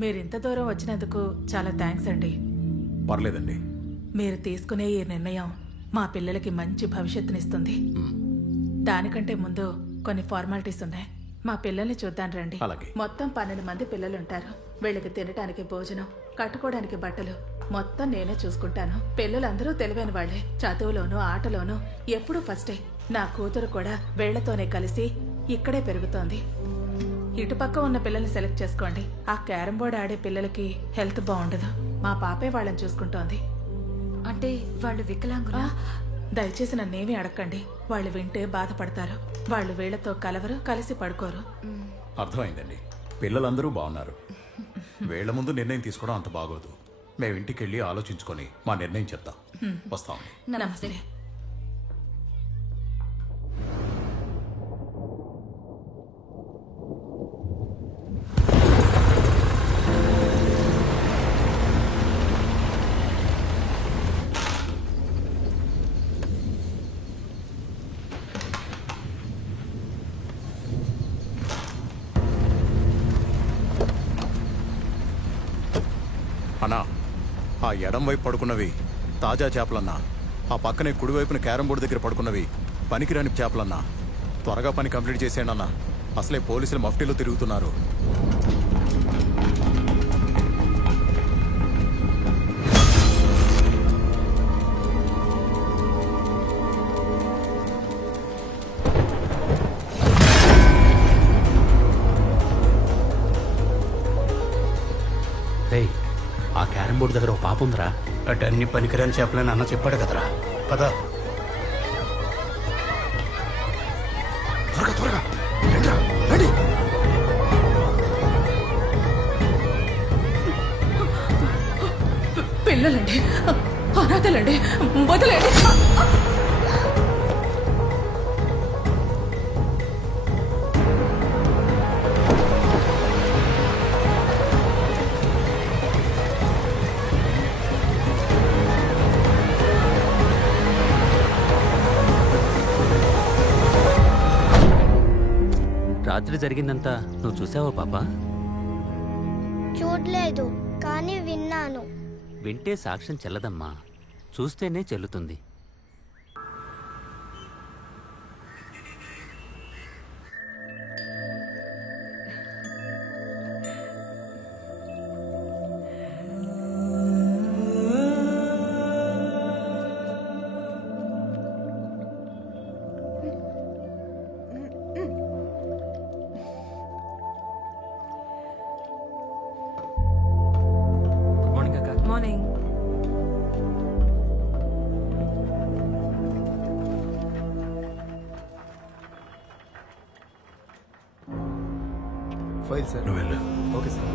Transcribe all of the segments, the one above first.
మీరింత దూరం వచ్చినందుకు చాలా థ్యాంక్స్ అండి. పర్లేదండి. మీరు తీసుకునే ఈ నిర్ణయం మా పిల్లలకి మంచి భవిష్యత్తునిస్తుంది. దానికంటే ముందు కొన్ని ఫార్మాలిటీస్ ఉన్నాయి. మా పిల్లల్ని చూద్దాం రండి. మొత్తం 12 మంది పిల్లలుంటారు. వీళ్ళకి తినడానికి భోజనం, కట్టుకోవడానికి బట్టలు మొత్తం నేనే చూసుకుంటాను. పిల్లలందరూ తెలివైన వాళ్లే. చదువులోనూ ఆటలోనూ ఎప్పుడూ ఫస్టే. నా కూతురు కూడా వీళ్లతోనే కలిసి ఇక్కడే పెరుగుతోంది. ఇటుపక్క ఉన్న పిల్లల్ని సెలెక్ట్ చేసుకోండి. ఆ క్యారం బోర్డ్ ఆడే పిల్లలకి హెల్త్ బాగుండదు. మా పాపే వాళ్ళని చూసుకుంటోంది. అంటే వాళ్ళు వికలాంగులా? దయచేసి నన్నేమీ అడగండి. వాళ్ళు వింటే బాధపడతారు. వాళ్ళు వీళ్లతో కలవరు, కలిసి పడుకోరు. అర్థమైందండి. పిల్లలందరూ బాగున్నారు. వీళ్ల ముందు నిర్ణయం తీసుకోవడం అంత బాగోదు. మేము ఇంటికి వెళ్ళి ఆలోచించుకొని మా నిర్ణయం చెప్తాం. వస్తాం. నమస్తే. అన్నా, ఆ ఎడం వైపు పడుకున్నవి తాజా చేపలన్నా. ఆ పక్కనే కుడివైపున క్యారం బోర్డు దగ్గర పడుకున్నవి పనికిరాని చేపలన్నా. త్వరగా పని కంప్లీట్ చేసేయండి అన్నా. అసలే పోలీసులు మఫ్టీలో తిరుగుతున్నారు. ఆ క్యారం బోర్డు దగ్గర ఒక పాప ఉందిరా. అటు అన్ని పనికిరాని చేపలని అన్న చెప్పాడు కదరా. పదా త్వరగా త్వరగా రెడీ. పిల్లలండి, అనాథలండి, వదలండి. రాత్రి జరిగిందంతా నువ్వు చూసావా పాపా? చూడలేదు, కానీ విన్నాను. వింటే సాక్ష్యం చెల్లదమ్మా, చూస్తేనే చెల్లుతుంది. మార్నింగ్. File sir. నువ్వు వెళ్ళు. Okay sir.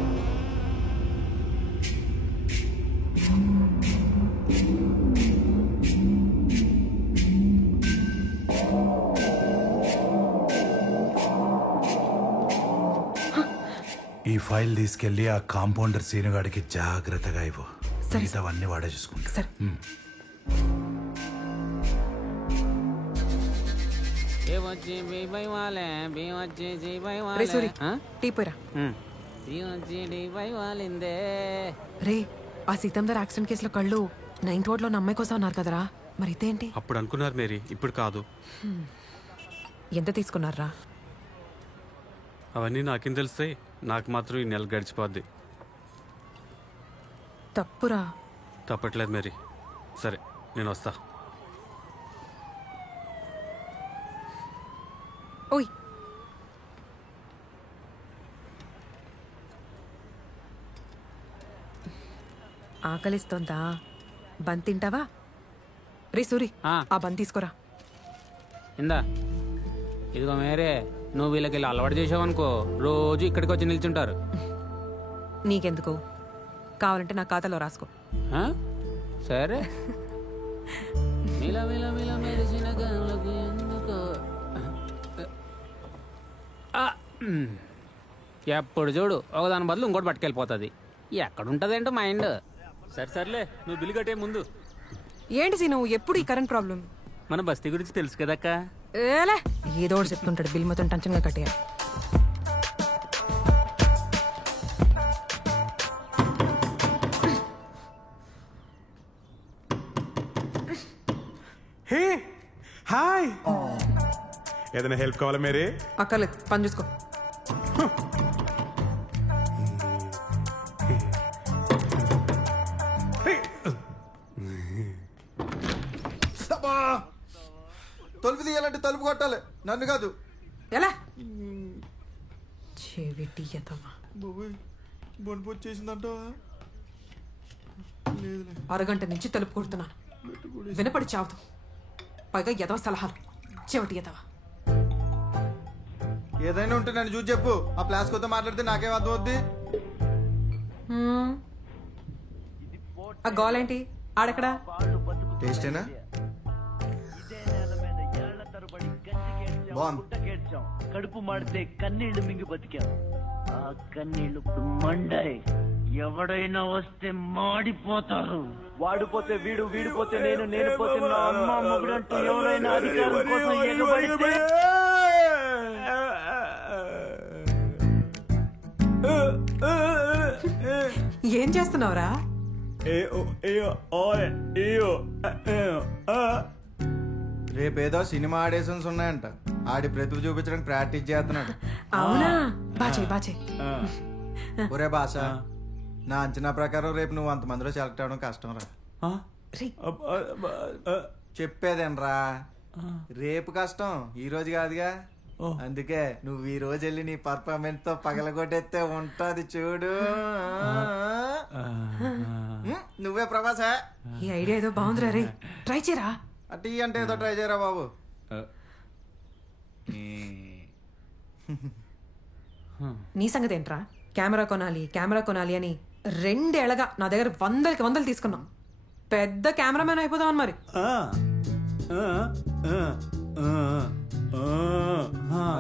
ఈ ఫైల్ తీసుకెళ్లి ఆ కాంపౌండర్ సీనుగాడికి జాగ్రత్తగా ఇవ్వు. మిగతావన్నీ వాడే చూసుకుంటా. రే, ఆ సీతందర్ యాక్సిడెంట్ కేసులో కళ్ళు 9th వార్డ్ లో అమ్మాయి కోసం అన్నారు కదరా, మరి ఇదేంటి? అప్పుడు అనుకున్నారు మేరీ, ఇప్పుడు కాదు. ఎంత తీసుకున్నారా? అవన్నీ నాకేం తెలుస్తాయి. నాకు మాత్రం ఈ నెల గడిచిపోద్ది. తప్పురా. తప్పట్లేదు మేరీ. సరే, నేను వస్తా. ఓయ్, ఆకలిస్తోందా? బంద్ తింటావా? రే సూరి, ఆ బంద్ తీసుకోరా. ఇందా, ఇదిగో మేరే, నువ్వు వీళ్ళకి ఇలా అలవాటు చేసావనుకో రోజు ఇక్కడికి వచ్చి నిల్చుంటారు. నీకెందుకు? కావాలంటే నా ఖాతాలో రాసుకో. సరే. ఎప్పుడు చూడు ఒకదాని బదులు ఇంకోటి పట్టుకెళ్ళిపోతుంది. ఎక్కడుంటదేంటో మైండ్. సరే సర్లే, నువ్వు బిల్లు కట్టే ముందు. ఏంటి సీ నువ్వు ఎప్పుడు ఈ కరెంట్ ప్రాబ్లం? మన బస్తీ గురించి తెలుసు కదక్క. ఏలే, ఏదో ఒకటి చెప్తుంటాడు. బిల్ మొత్తం టెన్షన్గా కట్టేయాలి. హాయ్. ఏదైనా హెల్ప్ కావాలా మేరీ? అక్కర్లేదు, పని చూసుకో. తలుపు తీయాలంటే తలుపు కొట్టాలి, నన్ను కాదు. ఎలా చెవిటి ఎదవా. బొంపు వచ్చేసిందంట. అరగంట నుంచి తలుపు కొడుతున్నాను, వినపడి చావదు. పైగా ఎదవ సలహాలు, చెవిటి ఎదవా. ఏదైనా ఉంటే నన్ను చూసి చెప్పు. ఆ ప్లాస్ కొత్త మాట్లాడితే నాకేం అర్థం అవుద్ది? ఆ గోలేంటి ఆడెక్కడా? టేస్టేనా? కడుపు మాడితే కన్నీళ్లు మింగి బతికాం. ఆ కన్నీళ్లు మండాయి. ఎవడైనా వస్తే మాడిపోతారు. వాడిపోతే వీడు, వీడిపోతే నేను, నేను పోతే నా అమ్మ మొగుడంటూ ఎవరైనా అధికారం కోసం ఎగబడితే ఏం చేస్తున్నావురా? రేపేదో సినిమా ఆడిషన్స్ ఉన్నాయంట. ఆడి ప్రతిభ చూపించడానికి ప్రాక్టీస్ చేస్తున్నాడు. అవునా? బాచే. ఒరే భాష, నా అంచనా ప్రకారం రేపు నువ్వు అంతమందిలో సెలెక్ట్ అవ్వడం కష్టం రా. చెప్పేదేనరా, రేపు కష్టం, ఈ రోజు కాదుగా. అందుకే నువ్వు ఈ రోజు వెళ్ళి నీ పర్ఫార్మెన్స్ తో పగలగొట్టేస్తే ఉంటది చూడు. నువ్వే ప్రభాస. ఈ ఐడియా ఏదో బాగుందిరా రే, ట్రై చేయరా. టీ అంటే ఏదో ట్రై చేయరా బాబు. నీ సంగతి ఏంట్రా? కెమెరా కొనాలి అని 2 ఏళ్ళగా నా దగ్గర వందలు తీసుకున్నాం. పెద్ద కెమెరామెన్ అయిపోదామని మరి.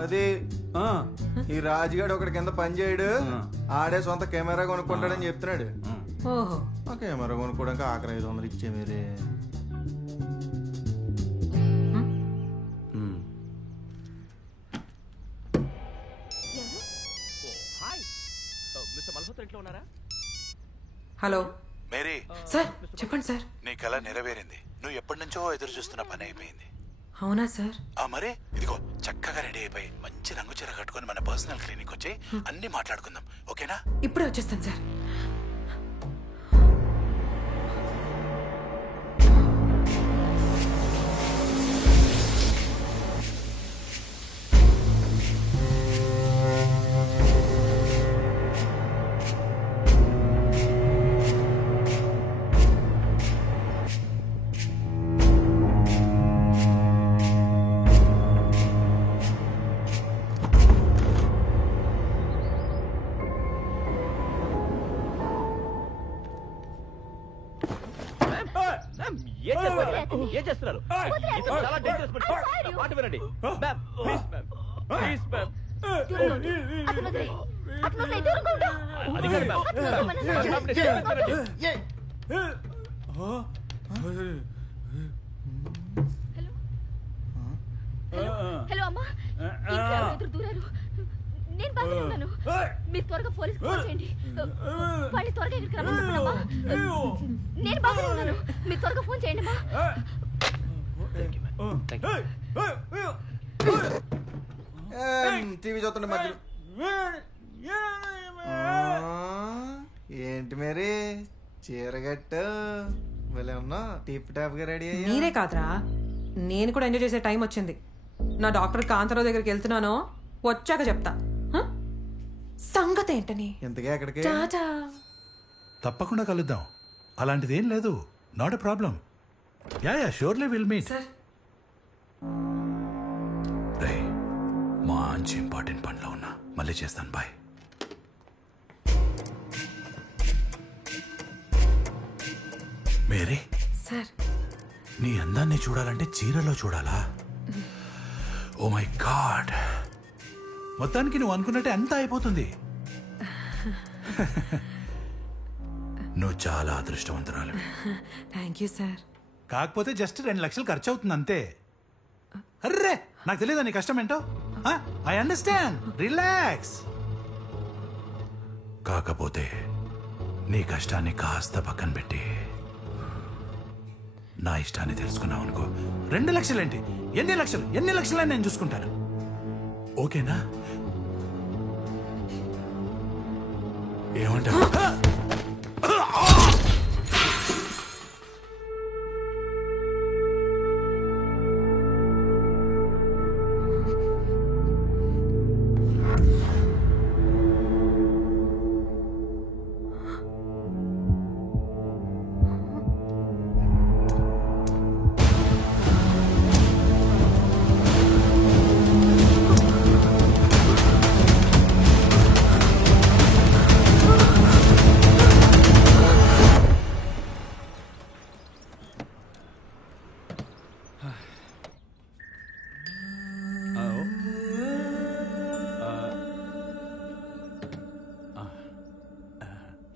అది ఈ రాజుగాడు ఒకటి కింద పని చేయడు, ఆడే సొంత కెమెరా కొనుక్కుంటాడని చెప్తున్నాడు. ఓహో, ఆ కెమెరా కొనుక్కోవడానికి ఆఖరి 500 ఇచ్చే మీరే. Hello Mary. సార్ చెప్పండి సార్. నీ కళ నెరవేరింది. నువ్వు ఎప్పటి నుంచో ఎదురు చూస్తున్న పని అయిపోయింది. అవునా సార్? మరి ఇదిగో చక్కగా రెడీ అయిపోయి మంచి రంగు చీర కట్టుకొని మన పర్సనల్ క్లినిక్ వచ్చి అన్ని మాట్లాడుకుందాం, ఓకేనా? ఇప్పుడే వచ్చేస్తాను సార్. ఏం చేస్తున్నారు? చాలా డేంజరస్. మాట వినండి ma'am, please ma'am, please ma'am. అది కాదు హలో అమ్మా, ఎదురు దూరారు. నేను బాగానే ఉన్నాను. మీరు త్వరగా పోలీస్ ఫోన్ చేయండి. వాళ్ళు త్వరగా ఇక్కడికి రమ్మన్నామా. నేను బాగానే ఉన్నాను. మీరు త్వరగా ఫోన్ చేయండి అమ్మా. టీవీ చూస్తుండే మధ్య ఏంటి మరి చీరగట్టు భలే ఉన్నా, టిప్ టాప్ గా రెడీ అయ్యా. మీరే కాదురా, నేను కూడా ఎంజాయ్ చేసే టైం వచ్చింది. నా డాక్టర్ కాంతారావు దగ్గరికి వెళ్తున్నాను, వచ్చాక చెప్తా సంగతి ఏంటని. ఎంతగా ఎక్కడికి? తప్పకుండా కలుద్దాం. అలాంటిదేం లేదు, not a problem. Yeah surely will meet. రే, మంచి ఇంపార్టెంట్ పనిలో ఉన్నా, మళ్ళీ చేస్తాను. బాయ్. మేరీ సార్, నీ అందాన్ని చూడాలంటే చీరలో చూడాలా? ఓ మై గాడ్, మొత్తానికి నువ్వు అనుకున్నట్టే అంతా అయిపోతుంది. నువ్వు చాలా అదృష్టవంతురాలు. Thank you sir. కాకపోతే జస్ట్ 2 లక్షలు ఖర్చు అవుతుంది అంతే. అర్రే, నాకు తెలియదా నీ కష్టం ఏంటో. I understand, relax. కాకపోతే నీ కష్టాన్ని కాస్త పక్కన పెట్టి నా ఇష్టాన్ని తెలుసుకున్నావు అనుకో, 2 లక్షలేంటి, ఎన్ని లక్షలని నేను చూసుకుంటాను. ఓకేనా? ఏమంటారు?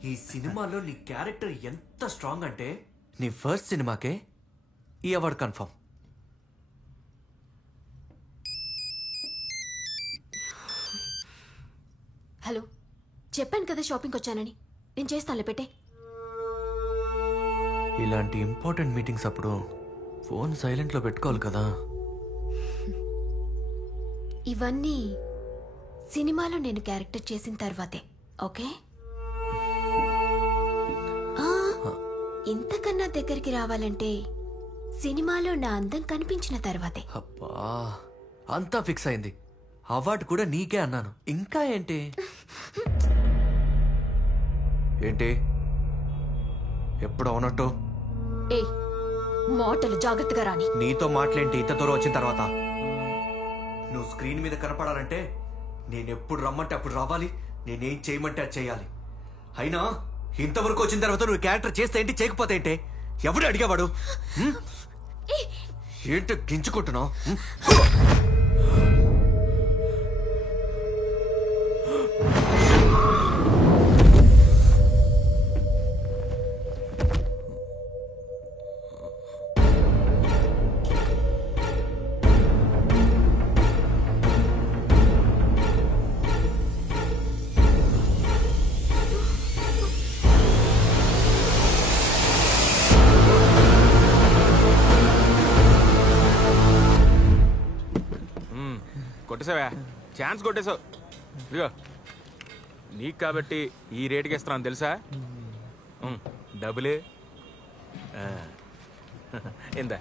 ఈ సినిమాలో నీ క్యారెక్టర్ ఎంత స్ట్రాంగ్ అంటే నీ ఫస్ట్ సినిమాకే ఈ అవార్డు కన్ఫర్మ్. హలో, చెప్పాను కదా షాపింగ్కి వచ్చానని. నేను చేస్తానులే, పెట్టే. ఇలాంటి ఇంపార్టెంట్ మీటింగ్స్ అప్పుడు ఫోన్ సైలెంట్లో పెట్టుకోవాలి కదా. ఇవన్నీ సినిమాలో నేను క్యారెక్టర్ చేసిన తర్వాతే, ఓకే? ఇంతకన్నా దగ్గరికి రావాలంటే సినిమాలో నా అందం కనిపించిన తర్వాతే. అబ్బా, అంతా ఫిక్స్ అయింది. అవార్డు కూడా నీకే అన్నాను. ఇంకా ఏంటి ఏంటి ఎప్పుడు అవునట్టు? ఏ మాటలు జాగ్రత్తగా రాని. నీతో మాట్లాంటి ఇంత దూరం వచ్చిన తర్వాత నువ్వు స్క్రీన్ మీద కనపడాలంటే నేనెప్పుడు రమ్మంటే అప్పుడు రావాలి, నేనేం చేయమంటే అది చేయాలి. అయినా ఇంతవరకు వచ్చిన తర్వాత నువ్వు క్యారెక్టర్ చేస్తే ఏంటి, చేయకపోతే ఏంటి? ఎవడు అడిగేవాడు? ఏంటి గించుకుంటున్నావు? కొట్టేసావా? ఛాన్స్ కొట్టేసావు. ఇదిగో నీకు కాబట్టి ఈ రేటుకి ఇస్తున్నాను తెలుసా? డబులే ఎంత?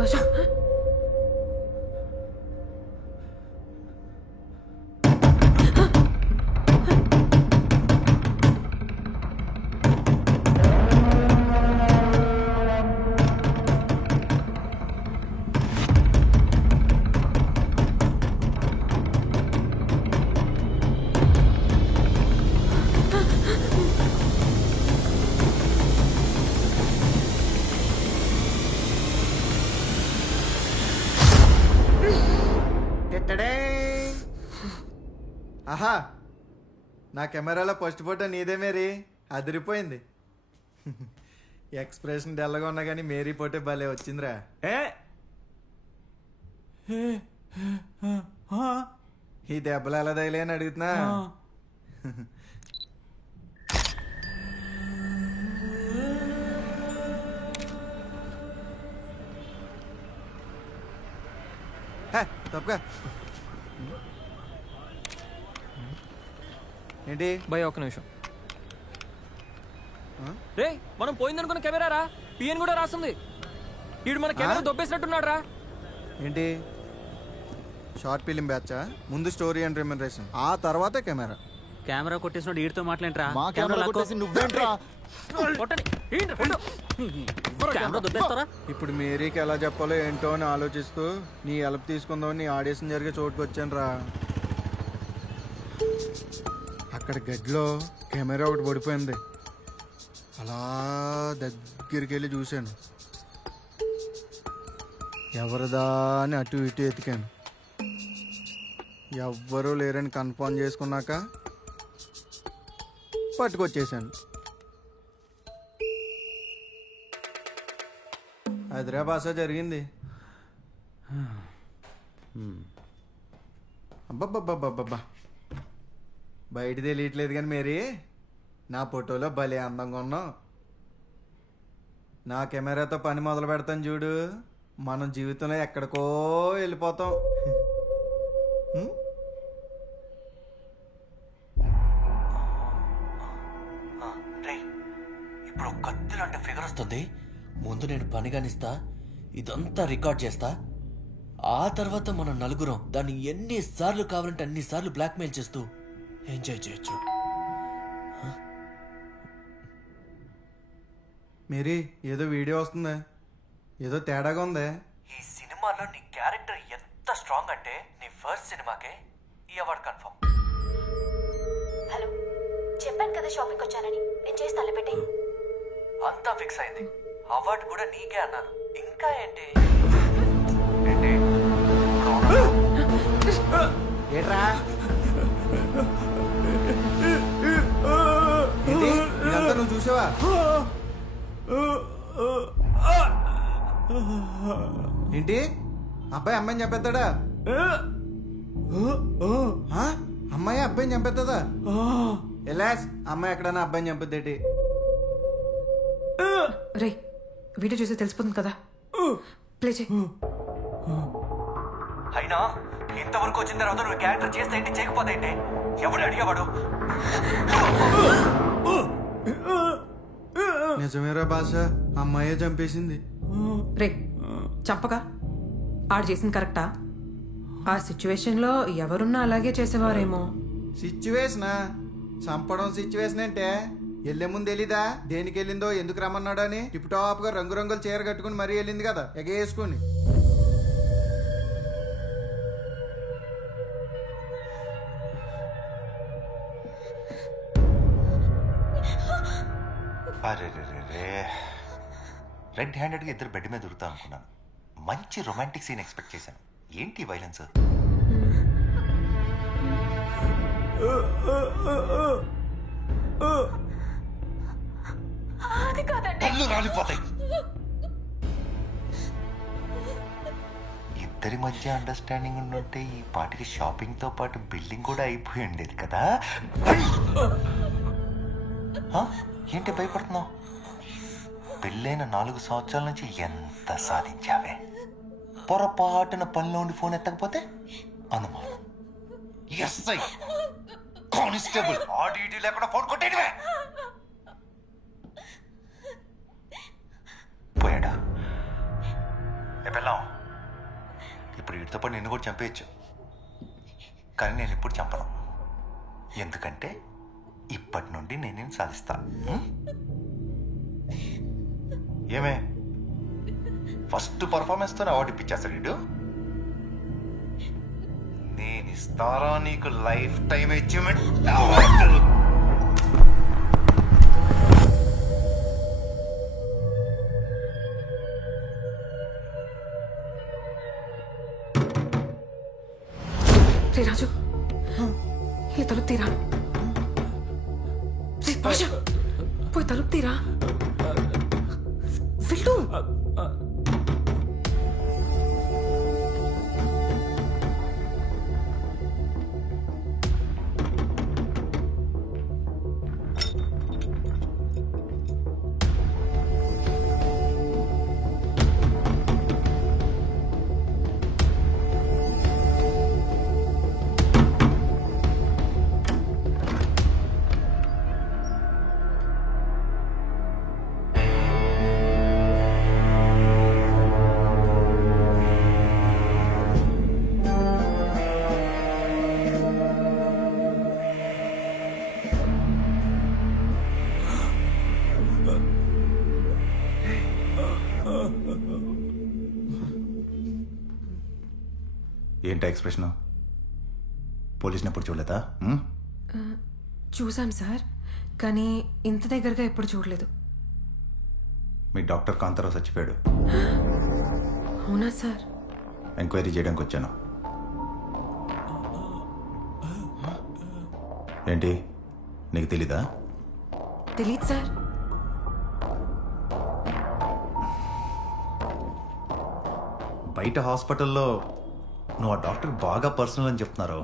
బజ టెట్టడే. ఆహా, నా కెమెరాలో ఫస్ట్ ఫోటో నీదే మేరీ. అదిరిపోయింది. ఎక్స్ప్రెషన్ డల్గా ఉన్నా కానీ మేరీ ఫోటో భలే వచ్చిందిరా. ఈ దెబ్బలు ఎలా తగిలే అని అడుగుతున్నా. తప్పగా ఏంటి భయ ఒక్క నిమిషం. రే మనం పోయిందనుకున్న కెమెరా రా. పిఎన్ కూడా రాస్తుంది. వీడు మన కెమెరా దొబ్బేసినట్టున్నాడు రా. ఏంటి షార్ట్ ఫిలిం బ్యాచా? ముందు స్టోరీ అండ్ రెమ్యునరేషన్, ఆ తర్వాత కెమెరా. కెమెరా కొట్టేసినోడు వీడితో మాట్లాడరా? ఇప్పుడు మేరీకి ఎలా చెప్పాలో ఏంటో అని ఆలోచిస్తూ నీ హెల్ప్ తీసుకుందామని నీ ఆడిషన్ జరిగే చోటుకు వచ్చాను రా. అక్కడ గదిలో కెమెరా ఒకటి పడిపోయింది. అలా దగ్గరికి వెళ్ళి చూశాను. ఎవరిదా అని అటు ఇటు ఎతికాను. ఎవ్వరూ లేరని కన్ఫర్మ్ చేసుకున్నాక పట్టుకొచ్చేసాను. అదిరా బాసా జరిగింది. అబ్బబ్బబ్బబ్బబ్బా, బయట తెలియట్లేదు కానీ మేరీ నా ఫోటోలో భలే అందంగా ఉన్నావు. నా కెమెరాతో పని మొదలు పెడతాను చూడు, మనం జీవితంలో ఎక్కడికో వెళ్ళిపోతాం. ఇప్పుడు కత్తిలాంటి ఫిగర్ వస్తుంది. ముందు నేను పని కానిస్తా, ఇదంతా రికార్డ్ చేస్తా. ఆ తర్వాత మనం నలుగురం దాన్ని ఎన్నిసార్లు కావాలంటే అన్నిసార్లు బ్లాక్మెయిల్ చేస్తూ ఎంజాయ్ చేయొచ్చు. మేరీ ఏదో వీడియో వస్తుందా? ఏదో తేడాగా ఉందే. ఈ సినిమాలో నీ క్యారెక్టర్ ఎంత స్ట్రాంగ్ అంటే నీ ఫస్ట్ సినిమాకే ఈ అవార్డు కన్ఫర్మ్. హలో, చెప్పాను కదా షాపింగ్కి వచ్చానని. నేను చేసి తలపెట్టే అంతా ఫిక్స్ అయింది. అవార్డు కూడా నీకే అన్నాను. ఇంకా ఏంటి ఏట్రా ఇదంతా నువ్వు చూసావా? ఏంటి అబ్బాయి అమ్మాయిని చంపేస్తాడా? అమ్మాయి అబ్బాయిని చంపేస్తుందా? ఎలాస్ అమ్మాయి ఎక్కడన్నా అబ్బాయిని చంపేదేటి? రే వీడియో చూసి తెలిసిపోతుంది కదా, ప్లే చేయి. అయినా ఇంతవరకు వచ్చిన తర్వాత నువ్వు క్యారెక్టర్ చేస్తే ఏంటి, చేయకపోతే ఏంటి? ఎవడు అడిగేవాడు? నిజమేరా భాష, అమ్మాయే చంపేసింది. రే చంపగా ఆడు చేసింది కరెక్టా? ఆ సిచ్యువేషన్లో ఎవరున్నా అలాగే చేసేవారేమో. సిచ్యువేషనా? చంపడం సిచ్యువేషన్ అంటే వెళ్ళే ముందు తెలీదా దేనికి వెళ్ళిందో, ఎందుకు రమ్మన్నాడో అని? టిప్ టాప్ గా రంగురంగుల చీర కట్టుకుని మరీ వెళ్ళింది కదా ఎగేసుకుని. అరే రెడ్ హ్యాండెడ్గా ఇద్దరు బెడ్ మీద దొరుకుతా అనుకున్నాను. మంచి రొమాంటిక్ సీన్ ఎక్స్పెక్ట్ చేశాను. ఏంటి వైలెన్స్? పళ్ళు రాలిపోతాయి. ఇద్దరి మధ్య అండర్స్టాండింగ్ ఉండుంటే ఈ పాటికి షాపింగ్ తో పాటు బిల్డింగ్ కూడా అయిపోయి ఉండేది కదా. ఏంటి భయపడుతున్నావు? పెళ్ళైన 4 సంవత్సరాల నుంచి ఎంత సాధించావే? పొరపాటున పనిలో ఉండి ఫోన్ ఎత్తకపోతే అనుమానం. ఎస్ఐ కానిస్టేబుల్ ఆడిటీ లేకుండా ఫోన్ కొట్టేయడమే. పోయాడా? పెళ్ళాం ఇప్పుడు వీటితో పాటు నిన్ను కూడా చంపేయచ్చు. కానీ నేను ఇప్పుడు చంపను. ఎందుకంటే ఇప్పటి నుండి నేను సాధిస్తా. ఏమే ఫస్ట్ పర్ఫార్మెన్స్ తో అవార్డు ఇప్పించేస్తాడు వీడు. నేను ఇస్తారా నీకు లైఫ్ టైం అచీవ్మెంట్ అవార్డు. రే రాజు ఈ తలుపు తీరా. రే భాష పోయి తలుపు తీరా. వెళ్ళు. ఏంటా ఎక్స్ప్రెషన్? పోలీసుని ఎప్పుడు చూడలేదా? చూసాం సార్, కానీ ఇంత దగ్గరగా ఎప్పుడు చూడలేదు. మీ డాక్టర్ కాంతారావు చచ్చిపోయాడు. అవునా సార్? ఎంక్వైరీ చేయడానికి వచ్చాను. ఏంటి నీకు తెలీదా? తెలీదు సార్. బయట హాస్పిటల్లో నువ్వు ఆ డాక్టర్ బాగా పర్సనల్ అని చెప్తున్నారు.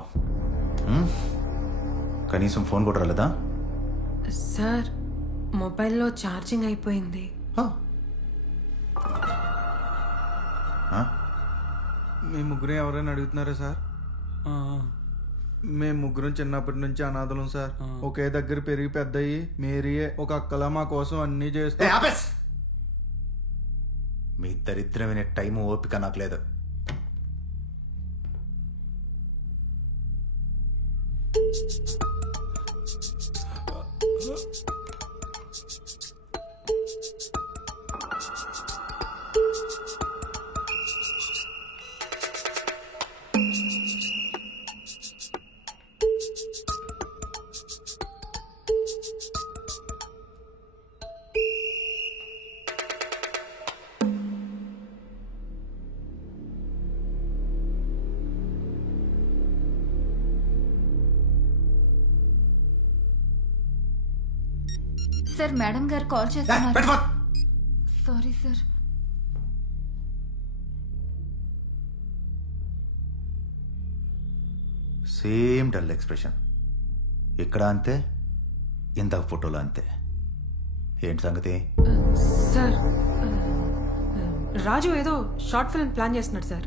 కనీసం ఫోన్ కూడా రాలేదా? సార్ మొబైల్లో ఛార్జింగ్ అయిపోయింది. మీ ముగ్గురు ఎవరైనా అడుగుతున్నారా సార్? మేము ముగ్గురం చిన్నప్పటి నుంచి అనాథలం సార్. ఒకే దగ్గర పెరిగి పెద్దయి మేరీయే ఒక అక్కలా మా కోసం అన్నీ చేస్తే. మీ దరిద్రమైన టైము ఓపిక నాకు లేదు. సార్ మేడం గారు కాల్ చేస్తున్నారు. Sorry sir. Same dull expression. ఇక్కడ అంతే, ఇంత ఫోటోలో అంతే. ఏంటి సంగతి? సార్ రాజు ఏదో షార్ట్ ఫిల్మ్ ప్లాన్ చేస్తున్నాడు సార్.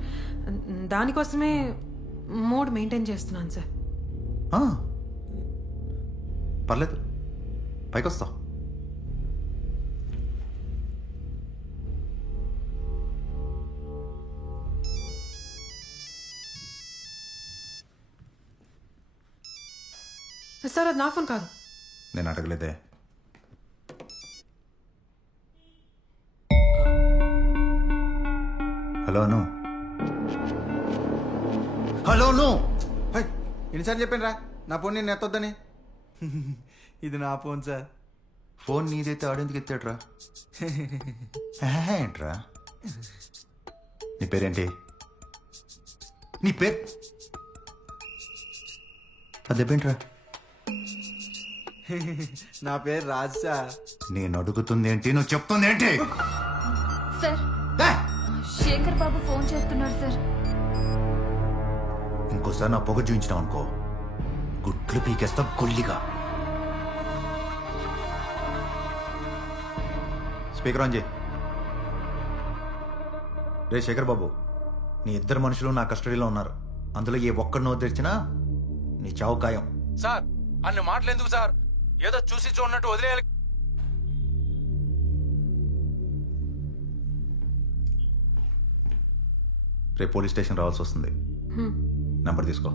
దానికోసమే మూడ్ మెయింటైన్ చేస్తున్నాను సార్. పర్లేదు, పైకి వస్తా. సార్ అది నా ఫోన్ కాదు. నేను అడగలేదే. హలో ను. హలో ను. ఎన్నిసార్లు చెప్పాను రా నా ఫోన్ నేను ఎత్తొద్దని. ఇది నా ఫోన్ సార్. ఫోన్ నీదైతే ఆడేందుకు ఎత్తాడ్రా? ఏంట్రా నీ పేరేంటి? నీ పేరు అదేంట్రా? నా పేరు రాజ్ సార్. నేను అడుగుతుంది ఏంటి, నువ్వు చెప్తుంది ఏంటి? సార్ శేఖర్ బాబు ఫోన్ చేస్తున్నారు సార్. ఇంకోసారి నా పొగ చూపించినావు అనుకో, గుట్లు పీకేస్తా కొల్లిగా. స్పీకర్ ఆన్ చేయి. రే శేఖర్ బాబు, నీ ఇద్దరు మనుషులు నా కస్టడీలో ఉన్నారు. అందులో ఏ ఒక్కడినో తెరిచినా నీ చావు ఖాయం. సార్ అన్ని మాటలు ఎందుకు సార్? ఏదో చూసి చూడనట్టు వదిలేయాలి. రేపు పోలీస్ స్టేషన్ రావాల్సి వస్తుంది. నంబర్ తీసుకో.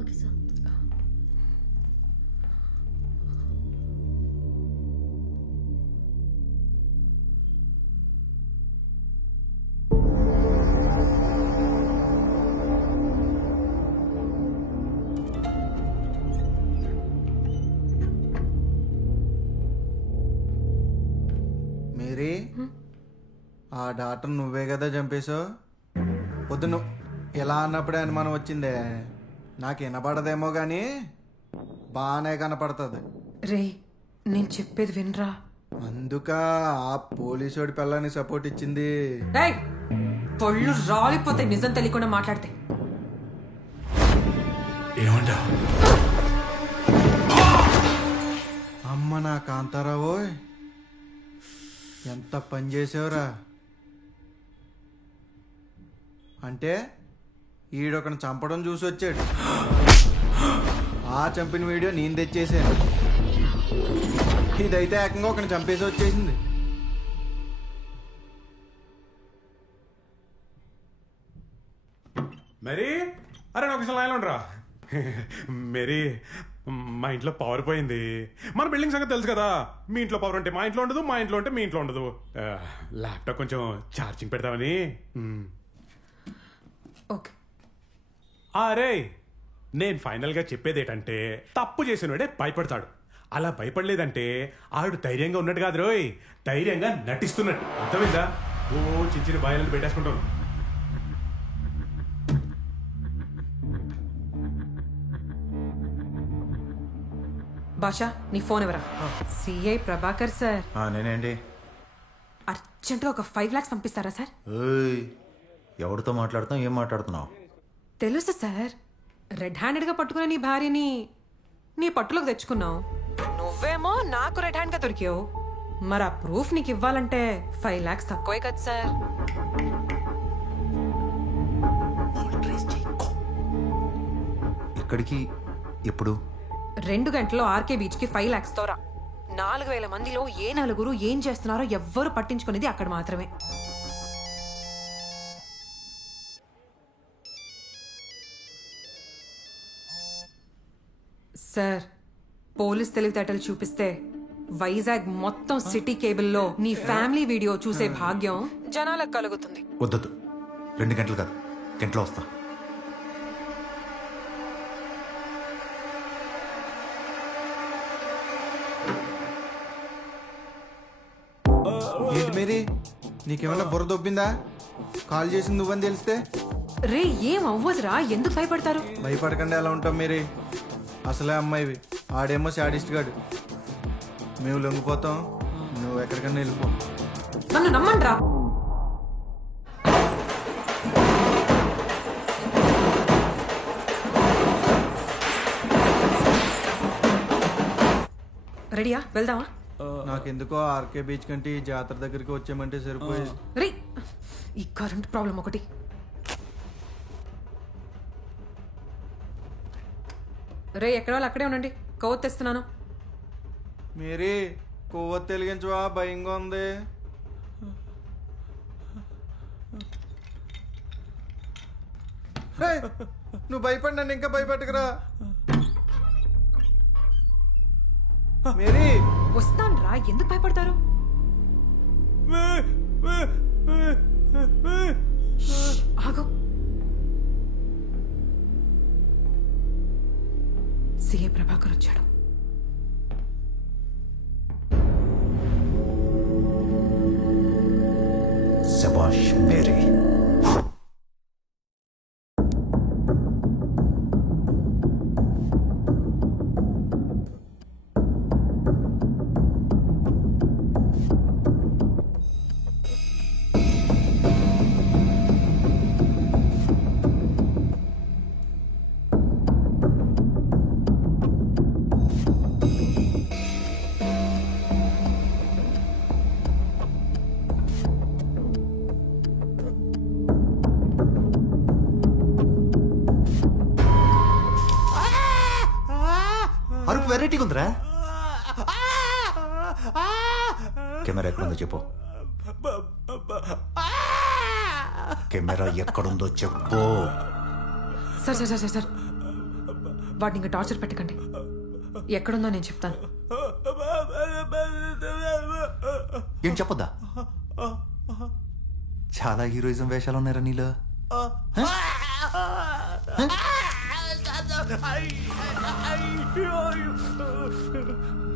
Okay sir. మేరీ, ఆ డాక్టర్ నువ్వే కదా చంపేశావు? వద్దు, నువ్వు ఎలా అన్నప్పుడే అనుమానం వచ్చిందే. నాకు వినపడదేమో గానీ బాగానే కనపడుతుంది. రే నేను చెప్పేది వినరా. అందుక ఆ పోలీసోడి పిల్లని సపోర్ట్ ఇచ్చింది. రేయ్ పళ్ళు రాలిపోతాయి నిజం తెలియకుండా మాట్లాడితే. ఏమంటా అమ్మ నా కాంతారావో, ఎంత పని చేసావురా. అంటే ఈడొకని చంపడం చూసి వచ్చాడు. ఆ చంపిన వీడియో నేను తెచ్చేసాను. ఇదైతే ఏకంగా ఒకని చంపేసి వచ్చేసింది. మేరీ, అరే నాకు అసలు లైన్లో ఉండరా. మేరీ, మా ఇంట్లో పవర్ పోయింది. మన బిల్డింగ్ సంగతి తెలుసు కదా. మీ ఇంట్లో పవర్ ఉంటే మా ఇంట్లో ఉండదు, మా ఇంట్లో ఉంటే మీ ఇంట్లో ఉండదు. ల్యాప్టాప్ కొంచెం ఛార్జింగ్ పెడతామని. ఓకే. అరే నేను ఫైనల్గా చెప్పేది ఏంటంటే, తప్పు చేసినవాడే భయపడతాడు. అలా భయపడలేదంటే ఆవిడ ధైర్యంగా ఉన్నట్టు కాదు రోయ్, ధైర్యంగా నటిస్తున్నట్టు. అర్థమైందా? ఓ చిన్న చిన్న భయాలను పెట్టేసుకుంటాను. భాష నీ ఫోన్ ఎవరా? CI Prabhakar sir. నేనేంటి? అర్జెంటుగా ఒక 5 lakhs పంపిస్తారా సార్? ఎవరితో మాట్లాడుతున్నావు, ఏం మాట్లాడుతున్నావు? తెలుసు సార్, రెడ్ హ్యాండెడ్గా పట్టుకున్న నీ భార్యని నీ పట్టులోకి తెచ్చుకున్నావు. నువ్వేమో నాకు రెడ్ హ్యాండ్గా దొరికావు. మరి ఆ ప్రూఫ్ నీకు ఇవ్వాలంటే 5 lakhs తక్కువే కదా సార్. ఎక్కడికి, ఎప్పుడు? 2 గంటల్లో ఆర్కే బీచ్కి 5 lakhs తో రా. 4,000 మందిలో ఏ నలుగురు ఏం చేస్తున్నారో ఎవ్వరు పట్టించుకునేది అక్కడ మాత్రమే. సార్, పోలీస్ తెలివితేటలు చూపిస్తే వైజాగ్ మొత్తం సిటీ కేబుల్లో నీ ఫ్యామిలీ వీడియో చూసే భాగ్యం జనాలకు కలుగుతుంది. వద్దొద్దు, 2 గంటలు కాదు, గంటలో వస్తా. ఏంటి మేరీ, నీకేమన్నా బుర్ర దొబ్బిందా? కాల్ చేసింది నువ్వని తెలిస్తే? రే ఏం అవ్వదురా, ఎందుకు భయపడతారు? భయపడకుండా ఎలా ఉంటాం మేరీ? అసలే అమ్మాయివి, ఆడేమో శాడిస్ట్ గాడు. మేము లొంగిపోతాం, నువ్వు ఎక్కడికన్నా వెళ్ళిపో. నన్ను నమ్మండ్రా. రెడీయా, వెళ్దామా? నాకెందుకో ఆర్కే బీచ్ కంటే ఈ జాతర దగ్గరికి వచ్చామంటే సరిపోయేది. రే ఈ కరెంట్ ప్రాబ్లం ఒకటి. రే ఎక్కడ వాళ్ళు అక్కడే ఉండండి, కొవ్వొత్తి తెస్తున్నాను. మేరీ, కొవ్వొత్తి వెలిగించవా, భయంగా ఉంది. నువ్వు భయపడి నన్ను ఇంకా భయపెట్టకురా. మేరీ వస్తాను రా, ఎందుకు భయపడతారు? ఆగు. సిఏ ప్రభాకర్ వచ్చాడు. శభాష్ మేరీ. అరుపు వెరైటీగా ఉందిరా. కెమెరా ఎక్కడుందో చెప్పు. కెమెరా ఎక్కడుందో చెప్పు. సార్ సార్ సార్ సార్, వాటిని ఇంకా టార్చర్ పెట్టకండి. ఎక్కడుందో నేను చెప్తాను. ఏం చెప్పొద్దా? చాలా హీరోయిజం వేషాలు ఉన్నారా నీలో?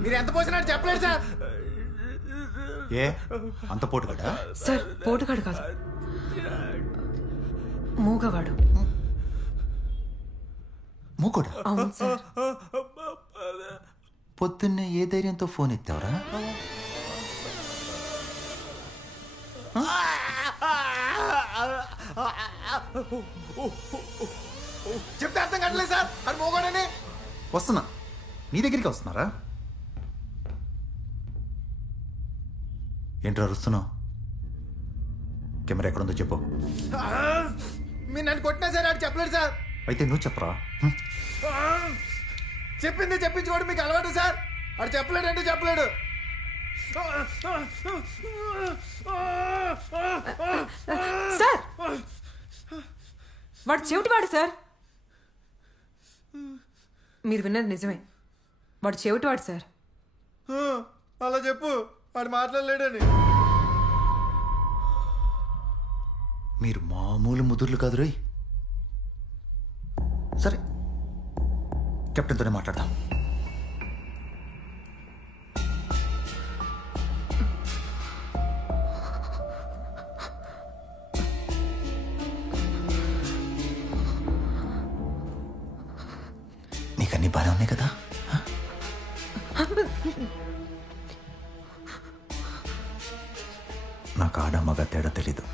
మీరు ఎంత పోసినట్టు చెప్పలేదు సార్. ఏ అంత పోటుగాడా? సార్ పోటుగాడు కాదు, మూగవాడు. మూకోడా? అవును సార్. పొద్దున్నే ఏ ధైర్యంతో ఫోన్ ఎత్తావరా? చెప్తే అర్థం కావట్లేదు సార్, అది మోగోడని. వస్తున్నా, నీ దగ్గరికి వస్తున్నారా? ఏంట్రా అరుస్తున్నావు? కెమెరా ఎక్కడుందో చెప్పు. మీరు నన్ను కొట్టినా సార్ ఆడు చెప్పలేడు సార్. అయితే నువ్వు చెప్పరా. చెప్పింది చెప్పించుకోవడం మీకు అలవాటు సార్. ఆడు చెప్పలేడు అంటే చెప్పలేడు. సార్ వాడు చెవిటివాడు సార్. మీరు విన్నది నిజమే, వాడు చెవిటివాడు సార్. అలా చెప్పు, వాడు మాట్లాడలేడని. మీరు మామూలు ముదుర్లు కాదు రోయ్. సరే, కెప్టెన్తోనే మాట్లాడదాం. నీకన్నీ బాగానే ఉన్నాయి కదా? నాకు ఆడ మగ తేడా తెలీదు.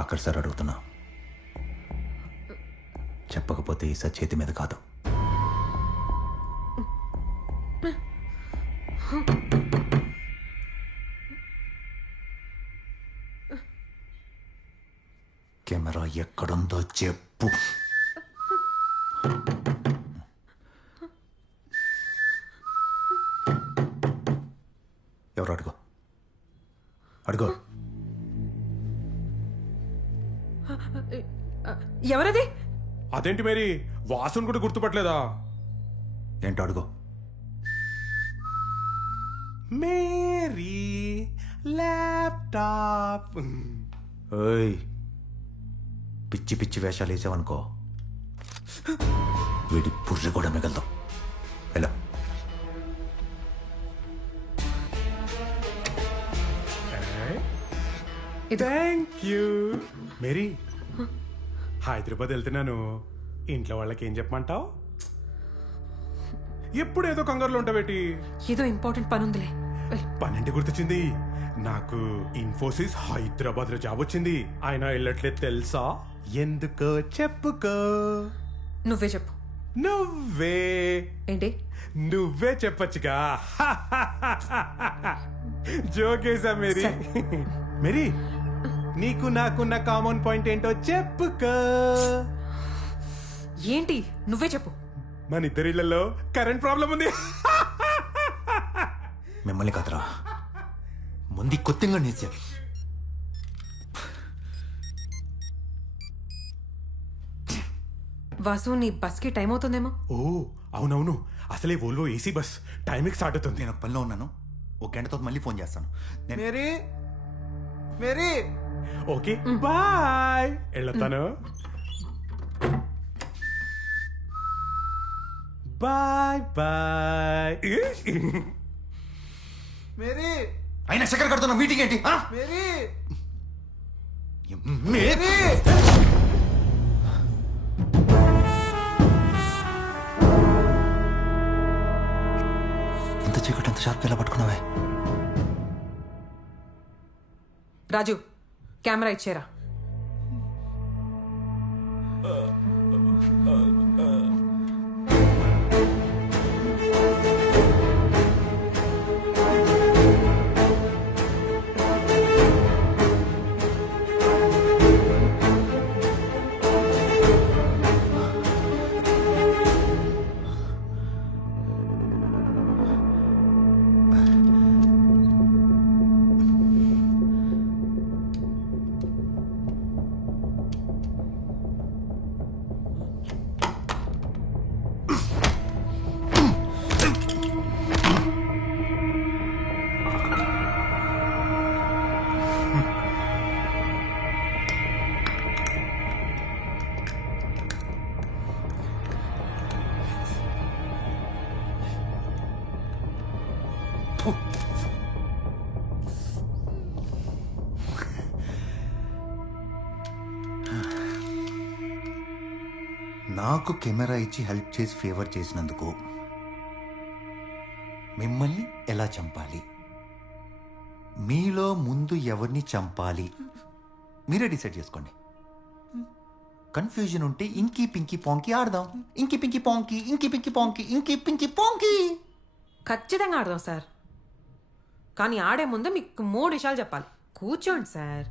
ఆఖరి సార్ అడుగుతున్నా, చెప్పకపోతే ఈసారి చేతి మీద కాదు. కెమెరా ఎక్కడుందో చెప్పు. ఎవరు అడుగు అడుగు. ఎవరది? అదేంటి మేరీ, వాసుని కూడా గుర్తుపట్టలేదా? ఏంటో అడుగు. Mary laptop. ఓయ్, పిచ్చి పిచ్చి వేషాలు వేసావనుకో వీడి పుర్రి కూడా మిగలదు. ఎలా? Thank you Mary. హైదరాబాద్ వెళ్తున్నాను, ఇంట్లో వాళ్ళకి ఏం చెప్పమంటావు? ఎప్పుడు ఏదో కంగారులో ఉంటావేటి? ఏదో ఇంపార్టెంట్ పని ఉందిలే. పన్నెండు గుర్తొచ్చింది, నాకు ఇన్ఫోసిస్ హైదరాబాద్ లో జాబ్ వచ్చింది. ఆయన వెళ్ళట్లేదు తెలుసా? ఎందుకో చెప్పుకో. నువ్వే చెప్పు. నువ్వే ఏంటి? నువ్వే చెప్పచ్చుగా. జోకేసా మేరీ. మేరీ, నీకు నాకున్న కామన్ పాయింట్ ఏంటో చెప్పుకో. ఏంటి? నువ్వే చెప్పు. మన ఇద్దరిళ్లలో కరెంట్ ప్రాబ్లం ఉంది. మిమ్మల్ని కాదురా, ముందు కొత్తగా నేర్చాలి. వాసు, నీ బస్కి టైం అవుతుందేమో. ఓ అవునవును, అసలే వోల్వో ఏసీ బస్ టైంకి స్టార్ట్ అవుతుంది. నేను పనిలో ఉన్నాను, ఒక గంటతో మళ్ళీ ఫోన్ చేస్తాను. Mary Mary. ఓకే బాయ్, వెళ్తాను. Bye bye. మేరీ. అయినా చక్కెర కడుతున్నా, మీటింగ్ ఏంటి? Mary Mary. ఇంత చీకటి అంత షార్ప్ ఎలా పట్టుకున్నావే? రాజు, కెమెరా ఇచ్చేరా. నాకు కెమెరా ఇచ్చి హెల్ప్ చేసి ఫేవర్ చేసినందుకు మిమ్మల్ని ఎలా చంపాలి, మీలో ముందు ఎవరిని చంపాలి మీరే డిసైడ్ చేసుకోండి. కన్ఫ్యూజన్ ఉంటే ఇంకీ పింకీ పాంకీ ఆడదాం. Inky pinky ponky, inky pinky ponky, inky pinky ponky. ఖచ్చితంగా ఆడదాం సార్. కానీ ఆడే ముందు మీకు 3 విషయాలు చెప్పాలి. కూర్చోండి సార్.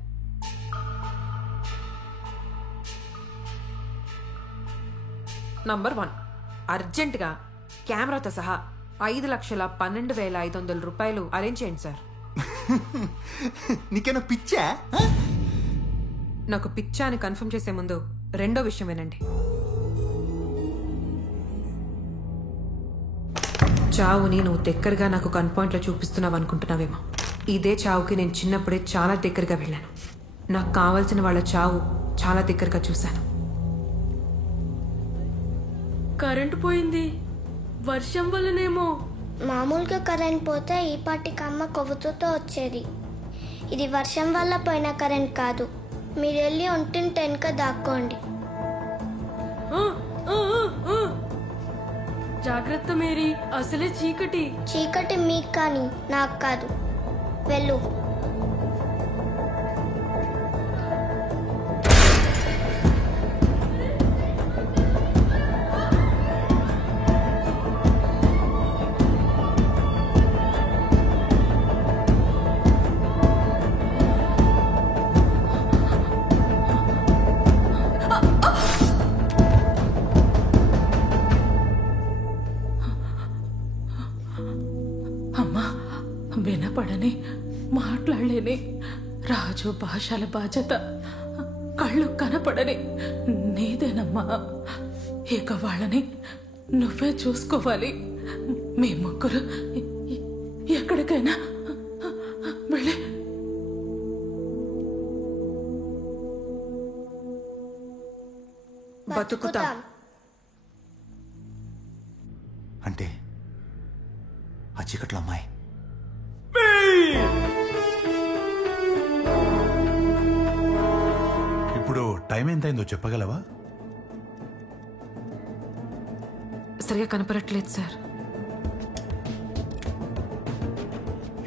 నంబర్ 1, అర్జెంటుగా కెమెరాతో సహా 5,12,500 రూపాయలు అరేంజ్ చేయండి సార్. నీకేనా పిచ్చా? నాకు పిచ్చా అని కన్ఫర్మ్ చేసే ముందు రెండో విషయం వినండి. చావుని నువ్వు దగ్గరగా నాకు గన్ పాయింట్లో చూపిస్తున్నావు అనుకుంటున్నావేమో. ఇదే చావుకి నేను చిన్నప్పుడే చాలా దగ్గరగా వెళ్ళాను. నాకు కావాల్సిన వాళ్ళ చావు చాలా దగ్గరగా చూశాను. కరెంటు పోయింది, వర్షం వల్లనేమో. మామూలుగా కరెంట్ పోతే ఈ పాటికి అమ్మ కొవ్వుతో వచ్చేది. ఇది వర్షం వల్ల పోయిన కరెంట్ కాదు. మీరు వెళ్ళి ఒంటిని వెనుక దాక్కోండి. జాగ్రత్త మేరీ, అసలే చీకటి. చీకటి మీకు కానీ నాకు కాదు. వెళ్ళు. వినపడని మాట్లాడలేని రాజు భాషల బాధ్యత కళ్ళు కనపడని నీదేనమ్మా. ఇక వాళ్ళని నువ్వే చూసుకోవాలి. మీ ముగ్గురు ఎక్కడికైనా వెళ్ళి బతుకుతాం. అంటే ఆ చీకట్లో అమ్మాయి ఇప్పుడు టైం ఎంతైందో చెప్పగలవా? సరిగా కనపడట్లేదు సార్.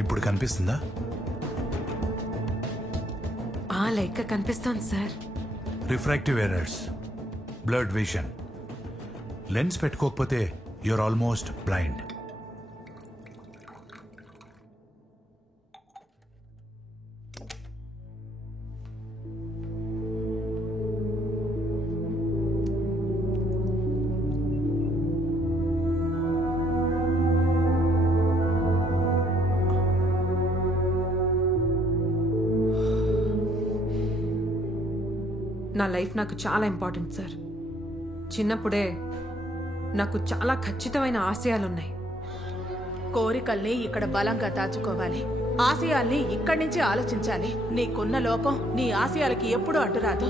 ఇప్పుడు కనిపిస్తుందా? లైట్గా కనిపిస్తాను sir. Refractive errors, blood vision. Lens పెట్టుకోకపోతే యూర్ ఆల్మోస్ట్ బ్లైండ్. నా లైఫ్ నాకు చాలా ఇంపార్టెంట్ సార్. చిన్నప్పుడే నాకు చాలా ఖచ్చితమైన ఆశయాలున్నాయి. కోరికల్ని ఇక్కడ బలంగా దాచుకోవాలి. ఆశయాల్ని ఇక్కడి నుంచి ఆలోచించాలి. నీకున్న లోకం నీ ఆశయాలకి ఎప్పుడూ అడ్డురాదు.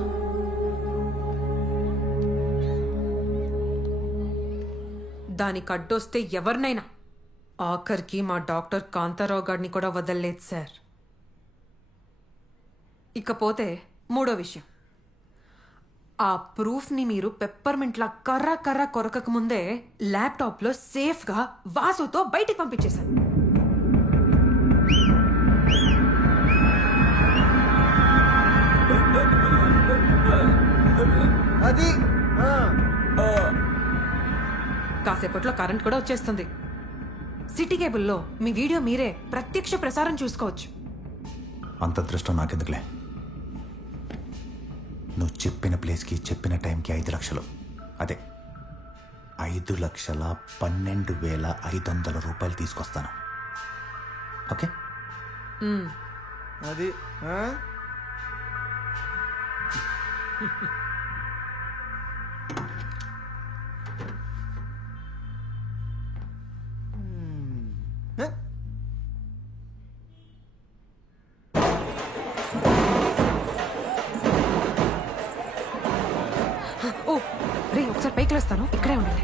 దానికి అడ్డొస్తే ఎవరినైనా, ఆఖరికి మా డాక్టర్ కాంతారావు గారిని కూడా వదలలేదు సార్. ఇకపోతే మూడో విషయం, ఆ ప్రూఫ్ని మీరు పెప్పర్మెంట్లా కర్ర కొరకక ముందే ల్యాప్టాప్లో సేఫ్గా వాసుతో బయటికి పంపించేశాను. అది కాసేపట్లో కరెంట్ కూడా వచ్చేస్తుంది. సిటీ కేబుల్లో మీ వీడియో మీరే ప్రత్యక్ష ప్రసారం చూసుకోవచ్చు. అంత అదృష్టం నాకెందుకులే. నువ్వు చెప్పిన ప్లేస్కి చెప్పిన టైంకి 5 లక్షలు, అదే 5,12,500 రూపాయలు తీసుకొస్తాను. ఓకే? అది ఓ రే, ఒకసారి పైకి లేస్తాను, ఇక్కడే ఉండండి.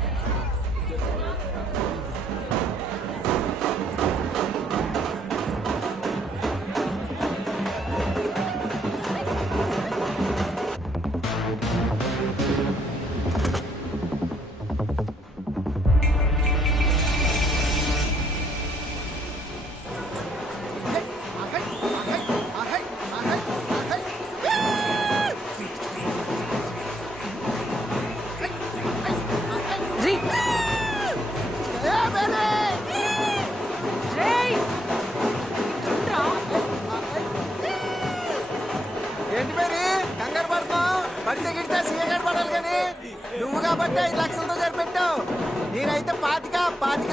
ఏంటి మరి కంగారు పడుతున్నావు? పడితే గిడితే సీఎగాడు పడాలి కానీ నువ్వు కాబట్టి 5 లక్షలతో సరిపెట్టావు. నేనైతే పాతిక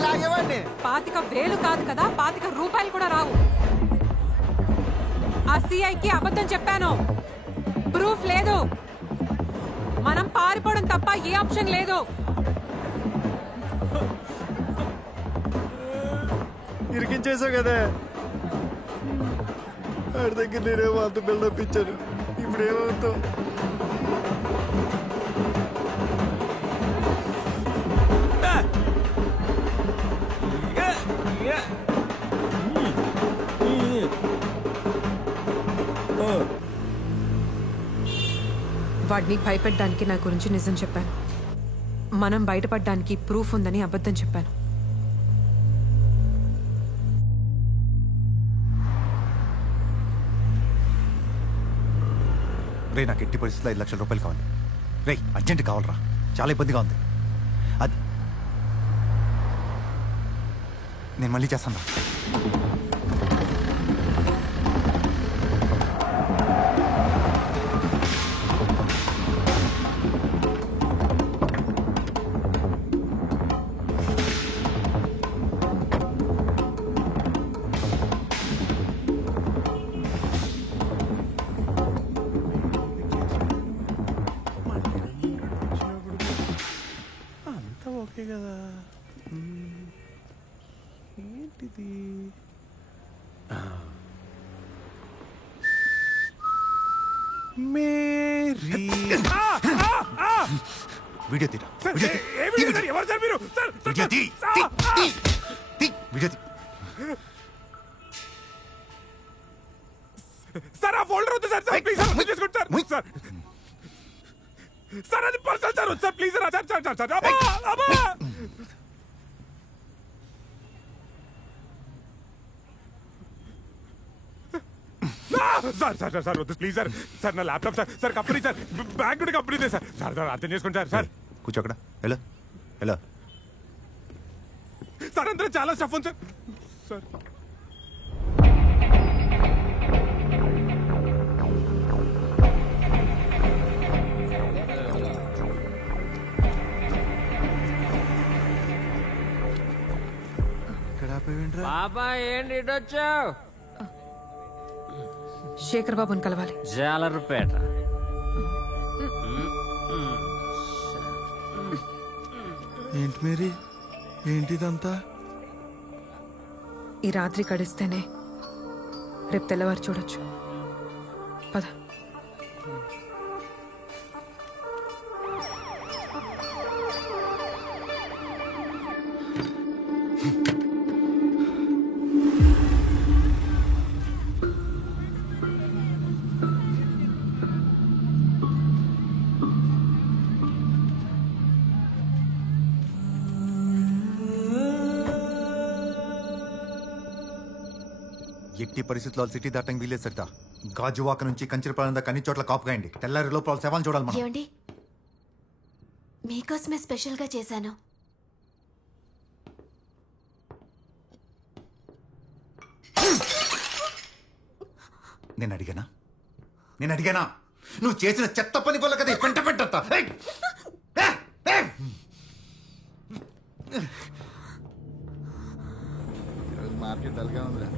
లాగేవాడిని. 25,000 కాదు కదా, 25 రూపాయలు కూడా రావు. ఆ సిఐకి అబద్ధం చెప్పాను. ప్రూఫ్ లేదు. మనం పారిపోవడం తప్ప ఏ ఆప్షన్ లేదు. ఇరికించేసావు కదా. ఆడి దగ్గర నేనేమో అంత బిల్డప్ ఇచ్చాను. ఇప్పుడు ఏమవుతావు? వాడిని భయపెట్టడానికి నా గురించి నిజం చెప్పాను. మనం బయటపడడానికి ప్రూఫ్ ఉందని అబద్ధం చెప్పాను. రే నాకు ఎట్టి పరిస్థితుల్లో 5 లక్షల రూపాయలు కావాలి. రే అర్జెంట్ కావాలరా, చాలా ఇబ్బందిగా ఉంది. అది నేను మళ్ళీ చేస్తాను రా. ఓకే కదా. ఏంటిది? మేరీ వీడియో తీరా. ఎవరు సార్ మీరు? వీడియో తీ. వీడియో తీ. సార్ ఆ ఫోల్డర్ వద్దు సార్. ప్లీజ్ సార్ అర్థం చేసుకోండి సార్. సార్ అది personal sir. Sir please sir. Sir అబ్బా అబ్బా. సార్ సార్ సార్ వద్దు ప్లీజ్ సార్. సార్ నా laptop sir. Sir company sir. Bank నుండి కంపెనీ సార్. సార్ అర్థం చేసుకోండి సార్. సార్ కూర్చో అక్కడ. ఎలా ఎలా సార్ అందరూ చాలా స్టఫ్ ఉంది సార్. సార్ బాబా ఏంటి ఇటు వచ్చావు? శేఖర్ బాబుని కలవాలి. జాలర్పేట. ఏంటి మేరీ, ఏంటిదంతా? ఈ రాత్రి కడిస్తేనే రేపు తెల్లవారు చూడొచ్చు. పద. ఎట్టి పరిస్థితుల్లో సిటీ దాటం వీలేదు సరితా. గాజువాక నుంచి కంచిరపాలెం దాకా అన్ని చోట్ల కాపుగాయండి. తెల్లారి లోపల శవాన్ని చూడాలి మనం. ఏమండి, మీకోసమే స్పెషల్గా చేశాను. నేను అడిగానా? నువ్వు చేసిన చెత్త పని వల్ల కదా పెంట పెట్టత్తా. మార్కెట్ డల్గా ఉందిరా.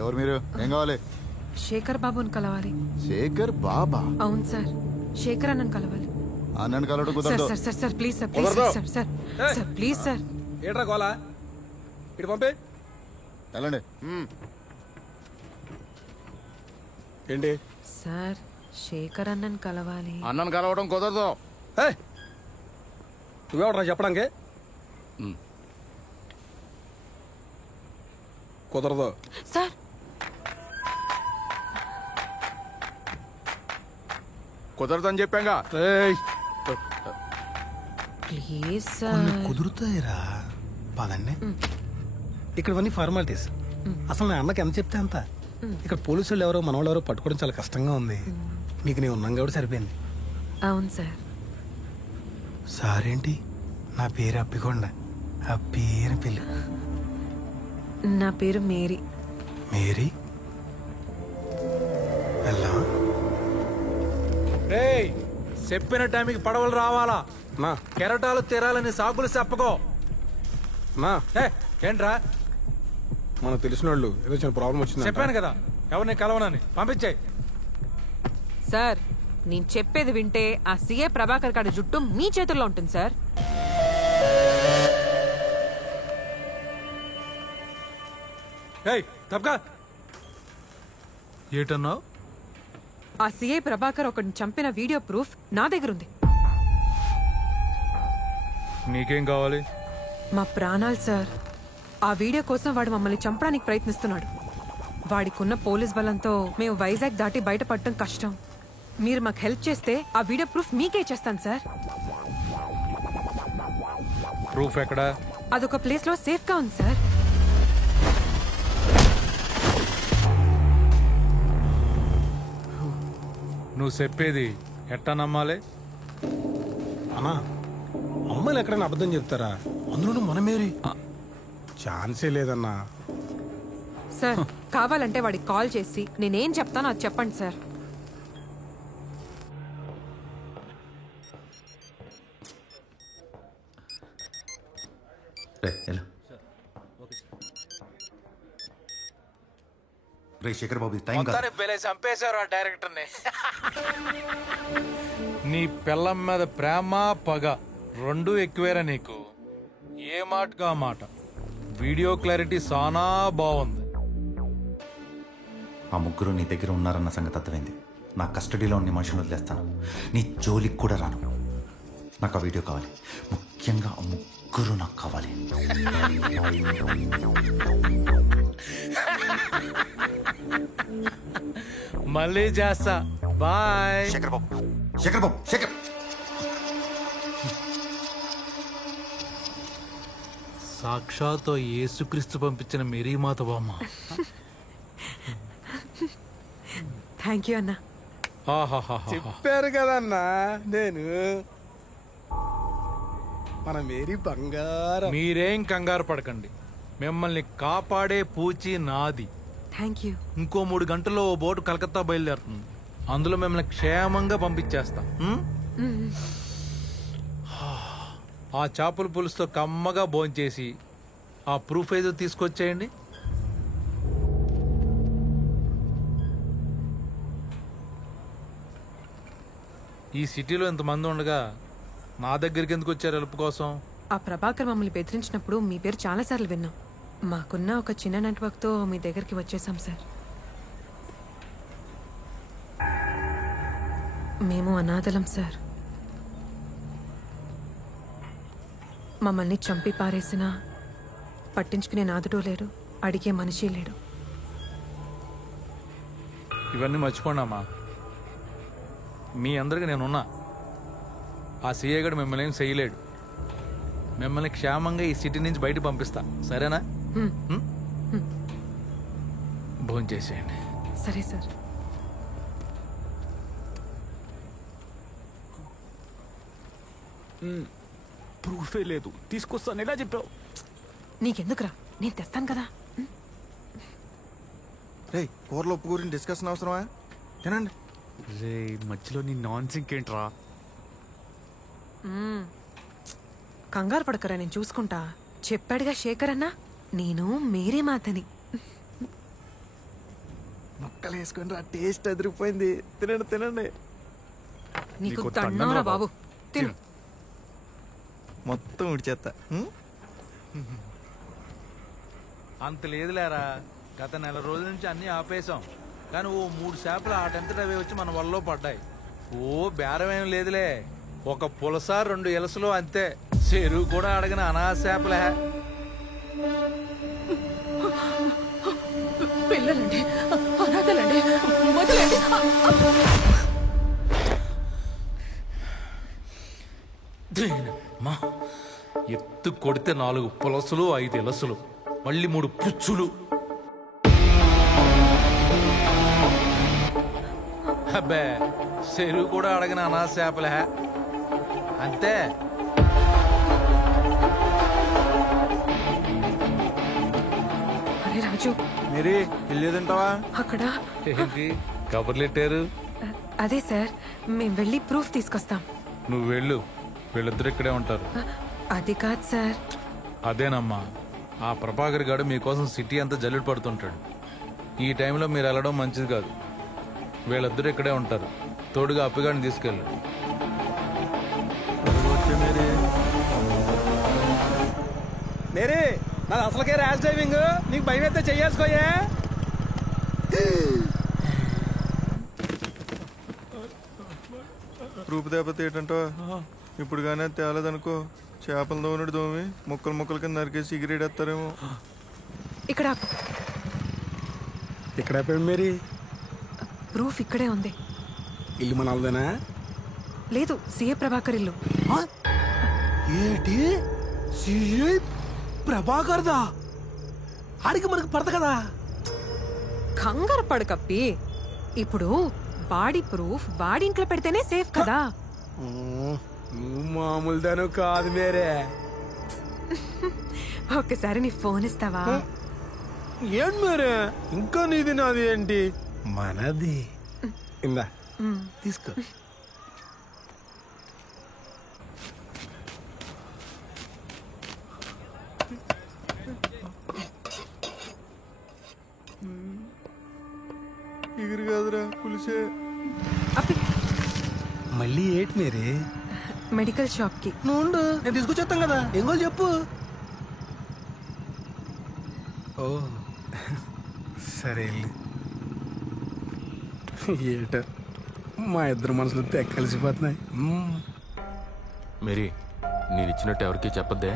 ఎవరు మీరు? ఏం కావాలి? శేఖర్ బాబుని కలవాలి. శేఖర్ బాబా? అవును సార్, శేఖర్ అన్నను కలవాలి. అన్నను కలవడం కుదరదు. Sir sir please sir, please sir. Sir sir please sir. ఏట్రా గోలా? ఇటు పంపే. వెళ్ళండి. ఏంటి సార్, శేఖర్ అన్నను కలవాలి. అన్నను కలవడం కుదరదు. నువ్వెవడరా చెప్పడానికి? కుదరదు సార్. కుదరదని చెప్పాగా. Please sir. కుదురుతాయిరా, పదండి. ఇక్కడవన్నీ ఫార్మాలిటీస్. అసలు నా అన్నకి ఎంత చెప్తే అంత. ఇక్కడ పోలీసులు ఎవరో మన వాళ్ళు ఎవరో పట్టుకోవడం చాలా కష్టంగా ఉంది. మీకు నేను ఉన్నాం కాబట్టి సరిపోయింది. అవును సార్. సారేంటి? నా పేరు అప్పికొండ. అప్పి అని పిల్లు. నా పేరు మేరీ. మేరీ ఎలా? చెప్పిన టైంకి పడవలు రావాలా మా కెరటాలు తీరాలని సాకులు చెప్పకో. మా ఏంట్రా మనకు తెలిసిన వాళ్ళు ఏదో చిన్న ప్రాబ్లం వచ్చింది. చెప్పాను కదా ఎవరిని కలవనని. పంపించాయి. సార్ నేను చెప్పేది వింటే ఆ సీఏ ప్రభాకర్ గారి జుట్టు మీ చేతుల్లో ఉంటుంది సార్. తప్పకా ఏటన్నావు? ఆ సీఐ ప్రభాకర్ ఒకరిని చంపిన వీడియో ప్రూఫ్ నా దగ్గర ఉంది. నీకేం కావాలి? మా ప్రాణాలు సార్. ఆ వీడియో కోసం వాడు మమ్మల్ని చంపడానికి ప్రయత్నిస్తున్నాడు. వాడికున్న పోలీస్ బలంతో మేము వైజాగ్ దాటి బయటపడటం కష్టం. మీరు మాకు హెల్ప్ చేస్తే ఆ వీడియో ప్రూఫ్ మీకే చేస్తాను సార్. ప్రూఫ్ ఎక్కడా? అదొక ప్లేస్ లో సేఫ్ గా ఉంది సార్. నువ్వు చెప్పేది ఎట్టా నమ్మాలి? అన్నా అమ్మాయిలు ఎక్కడైనా అబద్ధం చెప్తారా? అందులోనూ మనమేరి ఛాన్సే లేదన్నా. సార్ కావాలంటే వాడికి కాల్ చేసి నేనేం చెప్తానో అది చెప్పండి సార్. శేఖర్ బాబు టైం చంపేశారు ఆ డైరెక్టర్ని. నీ పిల్లం మీద ప్రేమ పగ రెండు ఎక్కువేరా నీకు. ఏ మాటగా మాట. వీడియో క్లారిటీ సానా బాగుంది. ఆ ముగ్గురు నీ దగ్గర ఉన్నారన్న సంగతి అర్థమైంది. నా కస్టడీలో ఉన్న మనుషులు వదిలేస్తాను. నీ జోలికి కూడా రాను. నాకు ఆ వీడియో కావాలి. ముఖ్యంగా ఆ ముగ్గురు నాకు కావాలి. మళ్ళీ చేస్తా. బాయ్. శేఖర్ బాబు శేఖర్ బాబు శేఖర్. సాక్షాత్ యేసుక్రీస్తు పంపించిన మేరీ మాత బామ్మ. థ్యాంక్ యూ అన్నా. చెప్పారు కదన్నా నేను మన మేరీ బంగారం. మీరేం కంగారు పడకండి. మిమ్మల్ని కాపాడే పూచి నాది. Thank you. ఇంకో 3 గంటల్లో ఓ బోటు కలకత్తా బయలుదేరుతుంది. అందులో మిమ్మల్ని క్షేమంగా పంపించేస్తా. ఆ చేపల పులుసుతో కమ్మగా భోంచేసి ఆ ప్రూఫ్ ఏదో తీసుకొచ్చేయండి. ఈ సిటీలో ఇంతమంది ఉండగా నా దగ్గరికి ఎందుకు వచ్చారు హెల్ప్ కోసం? ఆ ప్రభాకర్ మమ్మల్ని బెదిరించినప్పుడు మీ పేరు చాలాసార్లు విన్నాం. మాకున్న ఒక చిన్న నెట్వర్క్తో మీ దగ్గరికి వచ్చేసాం సార్. మేము అనాథలం సార్. మమ్మల్ని చంపి పారేసినా పట్టించుకునే నాదుడో లేడు, అడిగే మనిషి లేడు. ఇవన్నీ మర్చిపోండమ్మా. మీ అందరికి నేనున్నా. ఆ సీఏ గడు మిమ్మల్ని ఏం చేయలేడు. మిమ్మల్ని క్షేమంగా ఈ సిటీ నుంచి బయట పంపిస్తా. సరేనా? భోంచేసేయండి. సరే సార్. ప్రూఫే లేదు. తీసుకొస్తాను ఎలా చెప్పావు? నీకెందుకురా, నేను తెస్తాను కదా. రే కూరలో ఉప్పు గురించి డిస్కషన్ అవసరమా? తినండి. రే మధ్యలో నీ నాన్ సింక్ ఏంట్రా? కంగారు పడకరా, నేను చూసుకుంటా. చెప్పాడుగా శేఖర్ అన్న, నేను మేరీ మాతని. ముక్కలు వేసుకుని రా, టేస్ట్ అదిరిపోయింది. తినండి తినండి. నీకు దండంరా బాబు, తిను. మొత్తం ఉడిచేస్తా. అంత లేదులేరా. గత నెల రోజుల నుంచి అన్నీ ఆపేశాం. కానీ ఓ 3 చేపలు ఆటంతట అవే వచ్చి మన వల్ల పడ్డాయి. ఓ బేరం ఏం లేదులే. ఒక పులస 2 ఎలసలు అంతే. చెరువు కూడా అడగని అనాథ చేపలే. పిల్లలండి, అనాథలండి, వదిలేండి. ఎత్తు కొడితే 4 పులసలు 5 ఎలసలు మళ్ళీ 3 పుచ్చులు. అబ్బే చెరువు కూడా అడగని అనాథ చేపలే అంతే. రాజు మేరీ వెళ్ళేదంటావా? అక్కడ ఏంటి కబుర్లు పెట్టారు? అదే సార్, మేము వెళ్ళి ప్రూఫ్ తీసుకొస్తాం. నువ్వు వెళ్ళు, వీళ్ళిద్దరు ఇక్కడే ఉంటారు. అది కాదు సార్. అదేనమ్మా, ఆ ప్రభాకర్ గారు మీకోసం సిటీ అంతా జల్లుడు పడుతుంటాడు. ఈ టైంలో మీరు వెళ్ళడం మంచిది కాదు. వీళ్ళిద్దరు ఇక్కడే ఉంటారు. తోడుగా అప్పిగాడిని తీసుకెళ్ళు. మేరీ, నాది అసలుకే ర్యాష్ డ్రైవింగ్. నీకు భయం అయితే చెయ్యేసుకోయే. రూపు దేపత ఏంటంటో ఇప్పుడు కానీ తేలేదనుకో, చేపలు దోనుడు దోమి ముక్కలు ముక్కల కింద నరికేసి సిగరెట్ వేస్తారేమో. ఇక్కడ ఇక్కడ అయిపోయింది మేరీ. ప్రూఫ్ ఇక్కడే ఉంది. ఇల్లు మనల్దేనా? లేదు, సిఏ ప్రభాకర్ ఇల్లు. ఏంటి? సిఐ ప్రభాకర్దా? ఆడికి మనకు పడత కదా. కంగారు పడు కప్పి. ఇప్పుడు వాడి ప్రూఫ్ వాడి ఇంట్లో పెడితేనే సేఫ్ కదా. నువ్వు మామూలు దాను కాదు మేరే. ఒక్కసారి నీ ఫోన్ ఇస్తావా? ఏంటి మేరే, ఇంకా నీది నాది ఏంటి? మనది. ఇందా తీసుకో. ఎగురు కాదురా, పులిసే. మళ్ళీ ఏంటి మేరీ? మెడికల్ షాప్ కి. నువ్వు ఉండు, నేను తీసుకొచ్చేస్తాం కదా. ఎంగో చెప్పు. ఓ సరే ఏట మా ఇద్దరు మనసులు కలిసిపోతున్నాయి. మేరీ, నేను ఇచ్చినట్టు ఎవరికి చెప్పద్దే.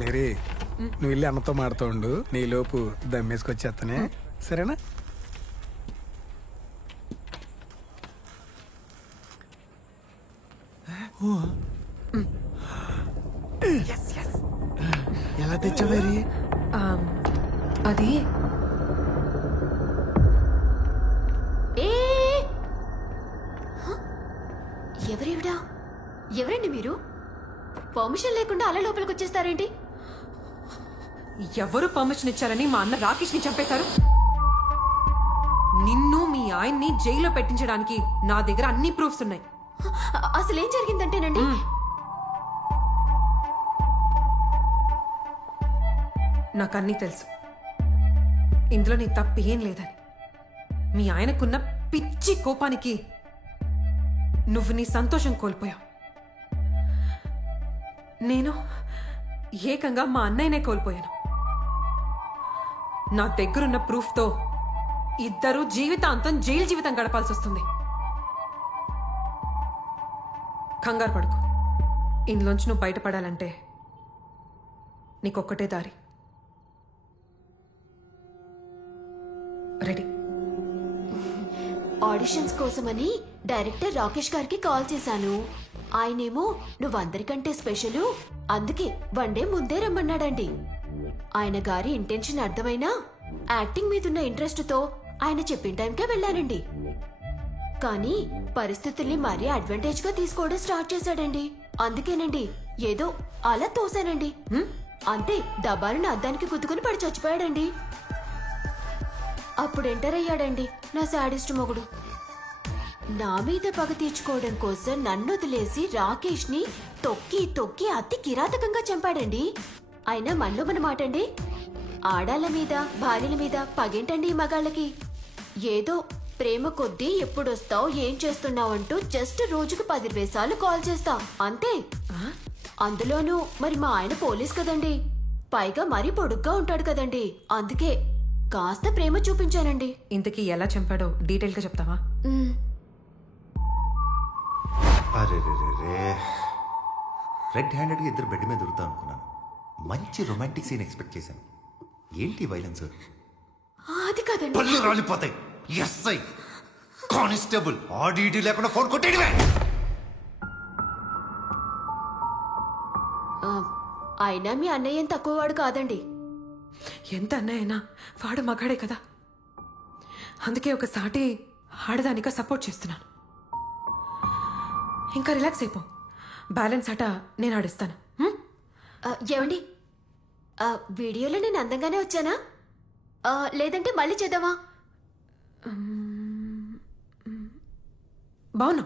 మేరీ, నువ్వు వెళ్ళి అన్నతో మాడుతూ ఉండు. నీలోపు దమ్మేసుకొచ్చేస్తానే, సరేనా? ఎలా తెచ్చా మేరీ? అది ఎవరివిడా? ఎవరండి మీరు? పర్మిషన్ లేకుండా అలా లోపలికి వచ్చేస్తారేంటి? ఎవరు పర్మిషన్ ఇచ్చారని మా అన్న రాకేష్ ని చంపేశారు? నిన్ను మీ ఆయన్ని జైల్లో పెట్టించడానికి నా దగ్గర అన్ని ప్రూఫ్స్ ఉన్నాయి. అసలేం జరిగిందంటేనండి, నాకు అన్నీ తెలుసు. ఇందులో నీ తప్పు ఏం లేదని. మీ ఆయనకున్న పిచ్చి కోపానికి నువ్వు నీ సంతోషం కోల్పోయావు. నేను ఏకంగా మా అన్నయ్యనే కోల్పోయాను. నా దగ్గరున్న ప్రూఫ్తో ఇద్దరు జీవితాంతం జైలు జీవితం గడపాల్సి వస్తుంది. కంగారు పడుకో. ఇందులోంచి నువ్వు బయటపడాలంటే నీకొక్కటే దారి. రెడీ? ఆడిషన్స్ కోసమని డైరెక్టర్ రాకేష్ గారికి కాల్ చేశాను. ఆయనేమో నువ్వందరికంటే స్పెషల్, అందుకే వన్ డే ముందే రమ్మన్నాడండి. ఆయన గారి ఇంటెన్షన్ అర్థమైనా యాక్టింగ్ మీదున్న ఇంట్రెస్ట్తో ఆయన చెప్పిన టైంకే వెళ్ళానండి. కానీ పరిస్థితుల్ని మరీ అడ్వాంటేజ్ గా తీసుకోవడం స్టార్ట్ చేశాడండి. అందుకేనండి ఏదో అలా తోసానండి. అంతే, డబ్బాలను అద్దానికి గుద్దుకుని పడి చచ్చిపోయాడండి. అప్పుడు ఎంటర్ అయ్యాడండి నా శాడిస్ట్ మొగుడు. నా మీద పగ తీర్చుకోవడం కోసం నన్ను వదిలేసి రాకేష్ ని తొక్కి తొక్కి అతి కిరాతకంగా చంపాడండి. అయినా మనలో మన మాటండి, ఆడాళ్ళ మీద భార్యల మీద పగేంటండి ఈ మగాళ్ళకి? ఏదో ప్రేమ కొద్దీ ఎప్పుడొస్తావు, ఏం చేస్తున్నావు అంటూ జస్ట్ రోజుకు 10-20 సార్లు కాల్ చేస్తా అంతే. అందులోనూ మరి మా ఆయన పోలీస్ కదండి, పైగా మరీ పొడుగ్గా ఉంటాడు కదండి. అందుకే కాస్త ప్రేమ చూపించానండి. ఇంతకీ ఎలా చంపాడో డీటెయిల్ గా చెప్తావా? అరే రెడ్ హ్యాండెడ్గా ఇద్దరు బెడ్ మీద దొరుకుతా అనుకున్నాను. మంచి రొమాంటిక్ సీన్ ఎక్స్పెక్ట్ చేశాను. ఏంటి వైలెన్స్? అది కాదండి. పళ్ళు రాలిపోతాయి. ఎస్ఐ కానిస్టేబుల్ ఆడిటీ లేకుండా ఫోన్ కొట్టేయడమే. అయినా మీ అన్నయ్య ఏం తక్కువ వాడు కాదండి. ఎంత అన్నయ్యనా వాడు మగాడే కదా. అందుకే ఒక సాటి ఆడదానిగా సపోర్ట్ చేస్తున్నాను. ఇంకా రిలాక్స్ అయిపో. బ్యాలెన్స్ అట నేను ఆడిస్తాను. ఏమండి, వీడియోలో నేను అందంగానే వచ్చానా, లేదంటే మళ్ళీ చేద్దామా? బాగున్నా.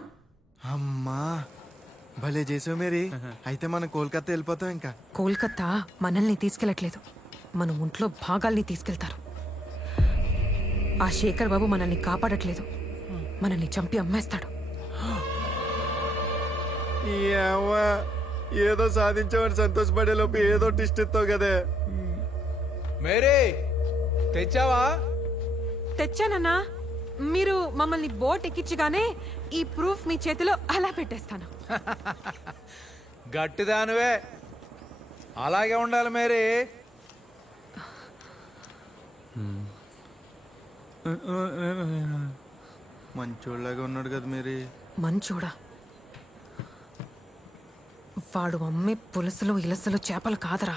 అమ్మా భలే చేసావు మేరీ. అయితే మనం కోల్కతా వెళ్ళిపోతాం. ఇంకా కోల్కతా మనల్ని తీసుకెళ్ళట్లేదు, మన ఒంట్లో భాగాల్ని తీసుకెళ్తారు. ఆ శేఖర్ బాబు మనల్ని కాపాడట్లేదు, మనల్ని చంపి అమ్మేస్తాడు. ఏదో సాధించామని సంతోషపడే లోపు ఏదో టిస్ట్ ఇస్తావు కదే. మేరీ తెచ్చావా? తెచ్చానన్నా. మీరు మమ్మల్ని బోట్ ఎక్కించగానే ఈ ప్రూఫ్ మీ చేతిలో అలా పెట్టేస్తాను. గట్టిదానివే, అలాగే ఉండాలి మేరీ. మంచోళ్ళగా ఉన్నాడు కదా మేరీ. మంచోడా? వాడు అమ్మే పులుసులు ఇలసలు చేపలు కాదరా,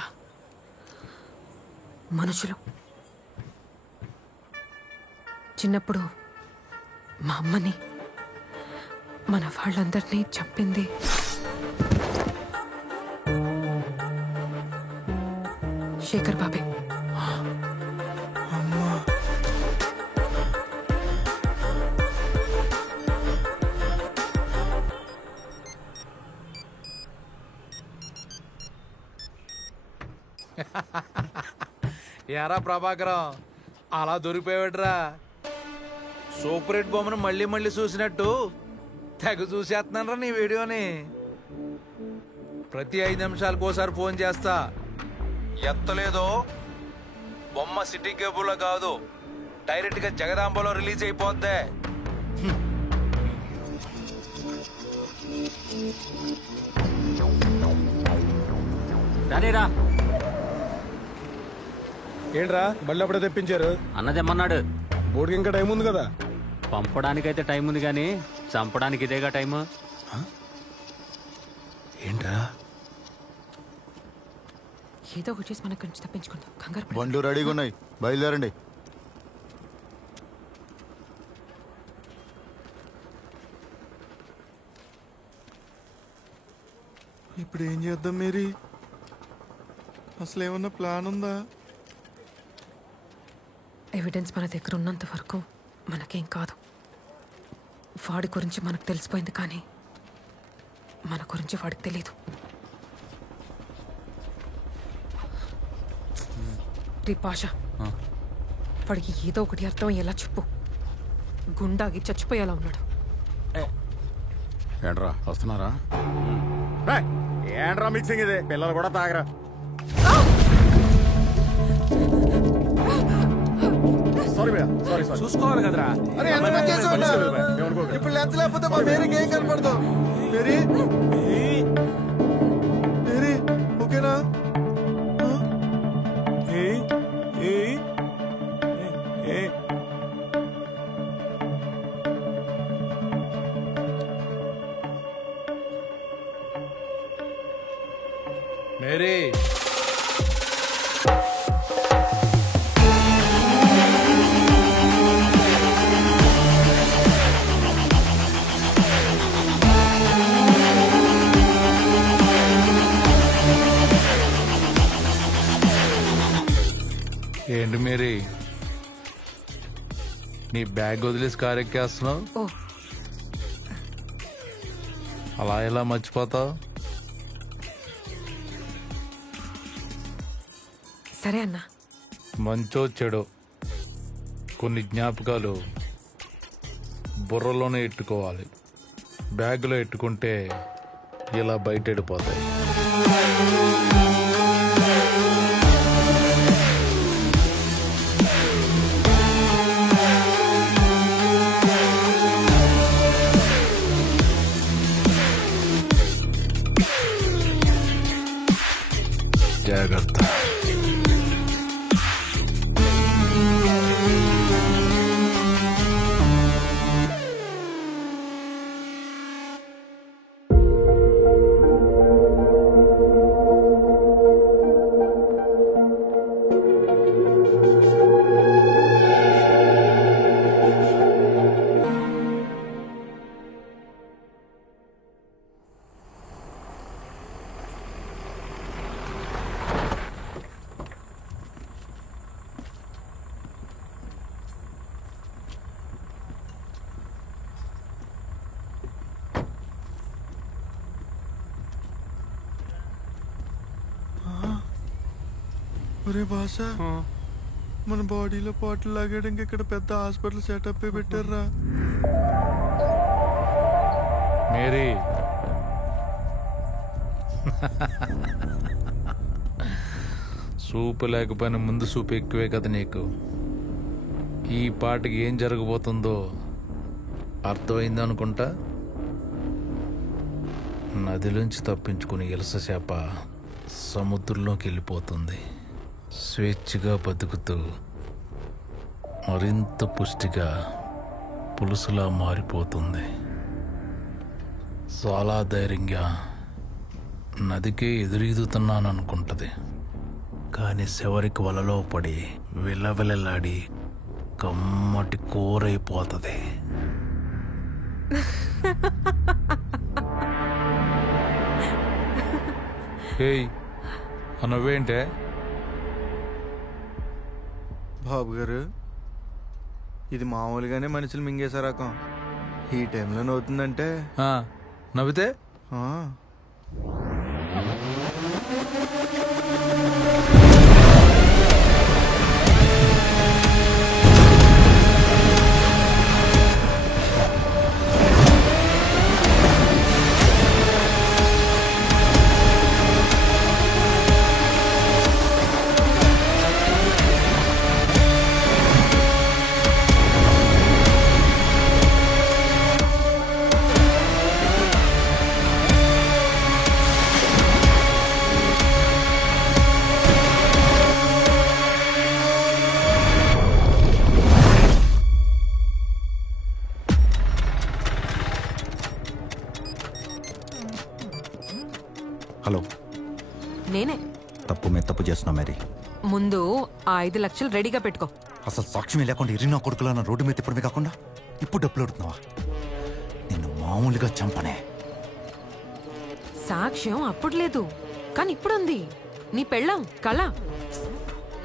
మనుషులు. చిన్నప్పుడు మా అమ్మని మన వాళ్ళందరినీ చంపింది శేఖర్ బాబే. ఏరా ప్రభాకరం, అలా దొరికిపోయాడురా. సూపర్ హిట్ బొమ్మను మళ్ళీ మళ్ళీ చూసినట్టు తెగ చూసేస్తున్నానరా నీ వీడియోని. ప్రతి 5 నిమిషాలకు ఒకసారి ఫోన్ చేస్తా, ఎత్తలేదో బొమ్మ సిటీ కేబుల్లో కాదు, డైరెక్ట్ గా జగదాంబలో రిలీజ్ అయిపోద్దే. రానేరా. ఏంట్రా బళ్ళు అప్పుడే తెప్పించారు? అన్నదేమన్నాడు. బోర్డుకి ఇంకా టైం ఉంది కదా. పంపడానికైతే టైం ఉంది కానీ చంపడానికి ఇదేగా టైము. ఏంట్రా? ఏదో ఒకటి చేసి మనకు నుంచి తప్పించుకుందాం. కంగారు పడకు. బండ్లు రెడీగా ఉన్నాయి, బయలుదేరండి. ఇప్పుడు ఏం చేద్దాం మేరీ? అసలు ఏమన్నా ప్లాన్ ఉందా? ఎవిడెన్స్ మన దగ్గర ఉన్నంత వరకు మనకేం కాదు. వాడి గురించి మనకు తెలిసిపోయింది, కానీ మన గురించి వాడికి తెలీదు. రీ పాషా, వాడికి ఏదో ఒకటి అర్థం ఎలా చెప్పు. గుండాగి చచ్చిపోయేలా ఉన్నాడు. ఏంట్రా వస్తున్నారా? ఏంట్రా మిక్సింగ్ ఇది? పిల్లలు కూడా తాగరా. చూసుకోవాలి కదరా. ఇప్పుడు లెన్స్ లేకపోతే మా మేరీకి ఏం కనపడదు. మేరీ మేరీ ఓకేనా? మేరీ ఏంటి మేరీ, నీ బ్యాగ్ వదిలేసి కారు ఎక్కేస్తున్నావు? అలా ఎలా మర్చిపోతావు? సరే అన్నా. మంచో చెడో కొన్ని జ్ఞాపకాలు బుర్రలోనే ఎట్టుకోవాలి. బ్యాగ్లో ఎట్టుకుంటే ఇలా బయట వెళ్ళిపోతాయి. జాగ్రత్త. ఒరే బాస, మన బాడీలో పాటలు లాగడానికి ఇక్కడ పెద్ద హాస్పిటల్ సెటప్ పెట్టారా. మేరీ సూపు లేకపోయినా ముందు సూపు ఎక్కువే కదా నీకు. ఈ పాటకి ఏం జరగబోతుందో అర్థమైందనుకుంటా. నదిలోంచి తప్పించుకుని ఇలస చేప సముద్రంలోకి వెళ్ళిపోతుంది. స్వేచ్ఛగా బతుకుతూ మరింత పుష్టిగా పులుసులా మారిపోతుంది. చాలా ధైర్యంగా నదికే ఎదురీదుతున్నాను అనుకుంటది. కానీ చివరికి వలలో పడి విలవిలలాడి కమ్మటి కూరైపోతుంది. హేయ్ నవ్వేంటే? బాబు గారు, ఇది మామూలుగానే మనుషులు మింగేసే రకం. ఈ టైంలో నవ్వుతుందంటే నవ్వితే హలో, నేనే. తప్పు మీద తప్పు చేస్తున్నా మేరీ. ముందు ఆ 5 లక్షలు రెడీగా పెట్టుకో. అసలు సాక్ష్యం లేకుండా ఇరినా కొడుకులా నా రోడ్డు మీద తిప్పడమే కాకుండా ఇప్పుడు డబ్బులు అడుగుతున్నావా? నిన్ను మామూలుగా చంపనే. సాక్ష్యం అప్పుడు లేదు, కానీ ఇప్పుడుంది. నీ పెళ్ళం కళ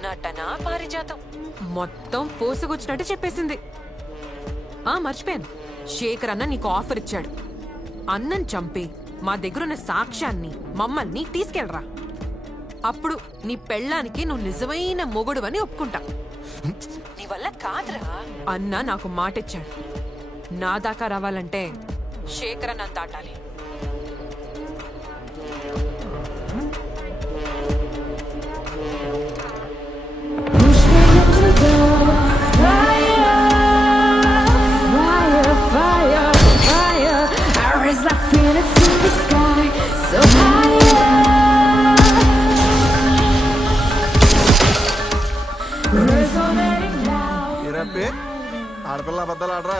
నటనా పారిజాతం మొత్తం పోసుకొచ్చినట్టు చెప్పేసింది. మర్చిపోయాను, శేఖర్ అన్న నీకు ఆఫర్ ఇచ్చాడు. అన్నం చంపి మా దగ్గరున్న సాక్ష్యాన్ని మమ్మల్ని తీసుకెళ్ళరా. అప్పుడు నీ పెళ్ళానికి నువ్వు నిజమైన మొగుడు అని ఒప్పుకుంటా. నీ వల్ల కాదురా. అన్న నాకు మాటిచ్చాడు, నా దాకా రావాలంటే శేఖర్ అన్న దాటాలి. ఆడపిల్ల అబద్ధాలు ఆడరా.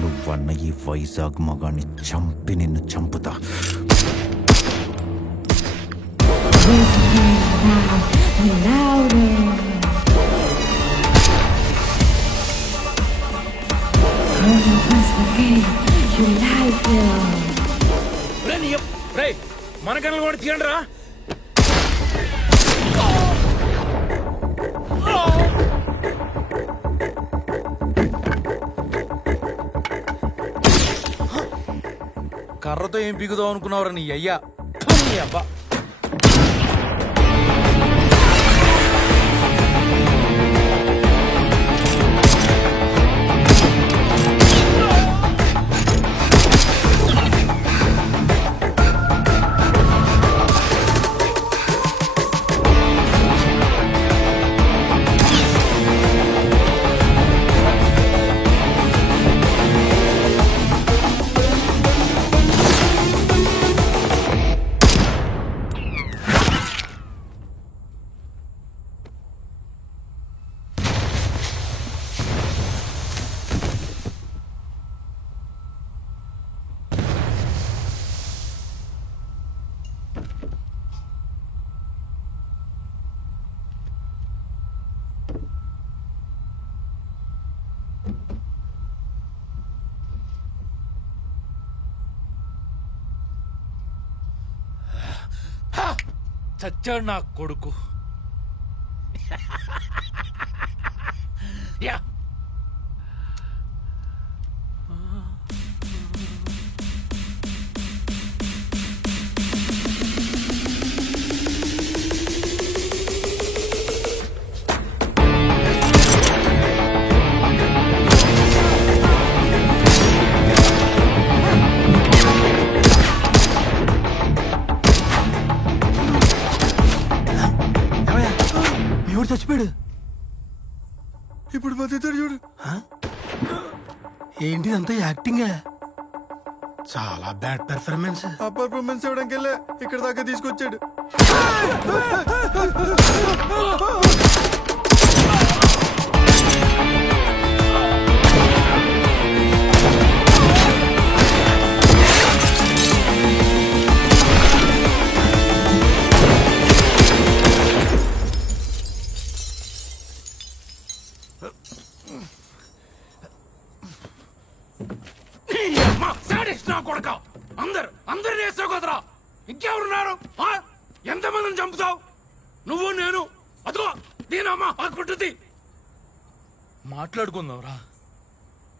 నువ్వన్న ఈ వైజాగ్ మగాన్ని చంపి నిన్ను చంపుతా. మన కళ్ళు కూడా తీయండి రా. కర్రతో ఏం పీకుదాం అనుకున్నావురా నీ అయ్యా. నీ అబ్బా చచ్చాడు నా కొడుకు. యా ఎవడు చచ్చిపోయాడు? ఇప్పుడు బతుకుతాడు చూడు. ఏంటి అంతా యాక్టింగ్? చాలా బ్యాడ్ పెర్ఫార్మెన్స్. ఆ పర్ఫార్మెన్స్ ఇవ్వడానికి వెళ్ళే ఇక్కడ దాకా తీసుకొచ్చాడు. కొడక అందరు వేసావు కదరా, ఇంకెవరున్నారు? ఎంతమందిని చంపుతావు నువ్వు నేను? అదిగో దీనమ్మా ఆకుంటుంది. మాట్లాడుకుందాంరా,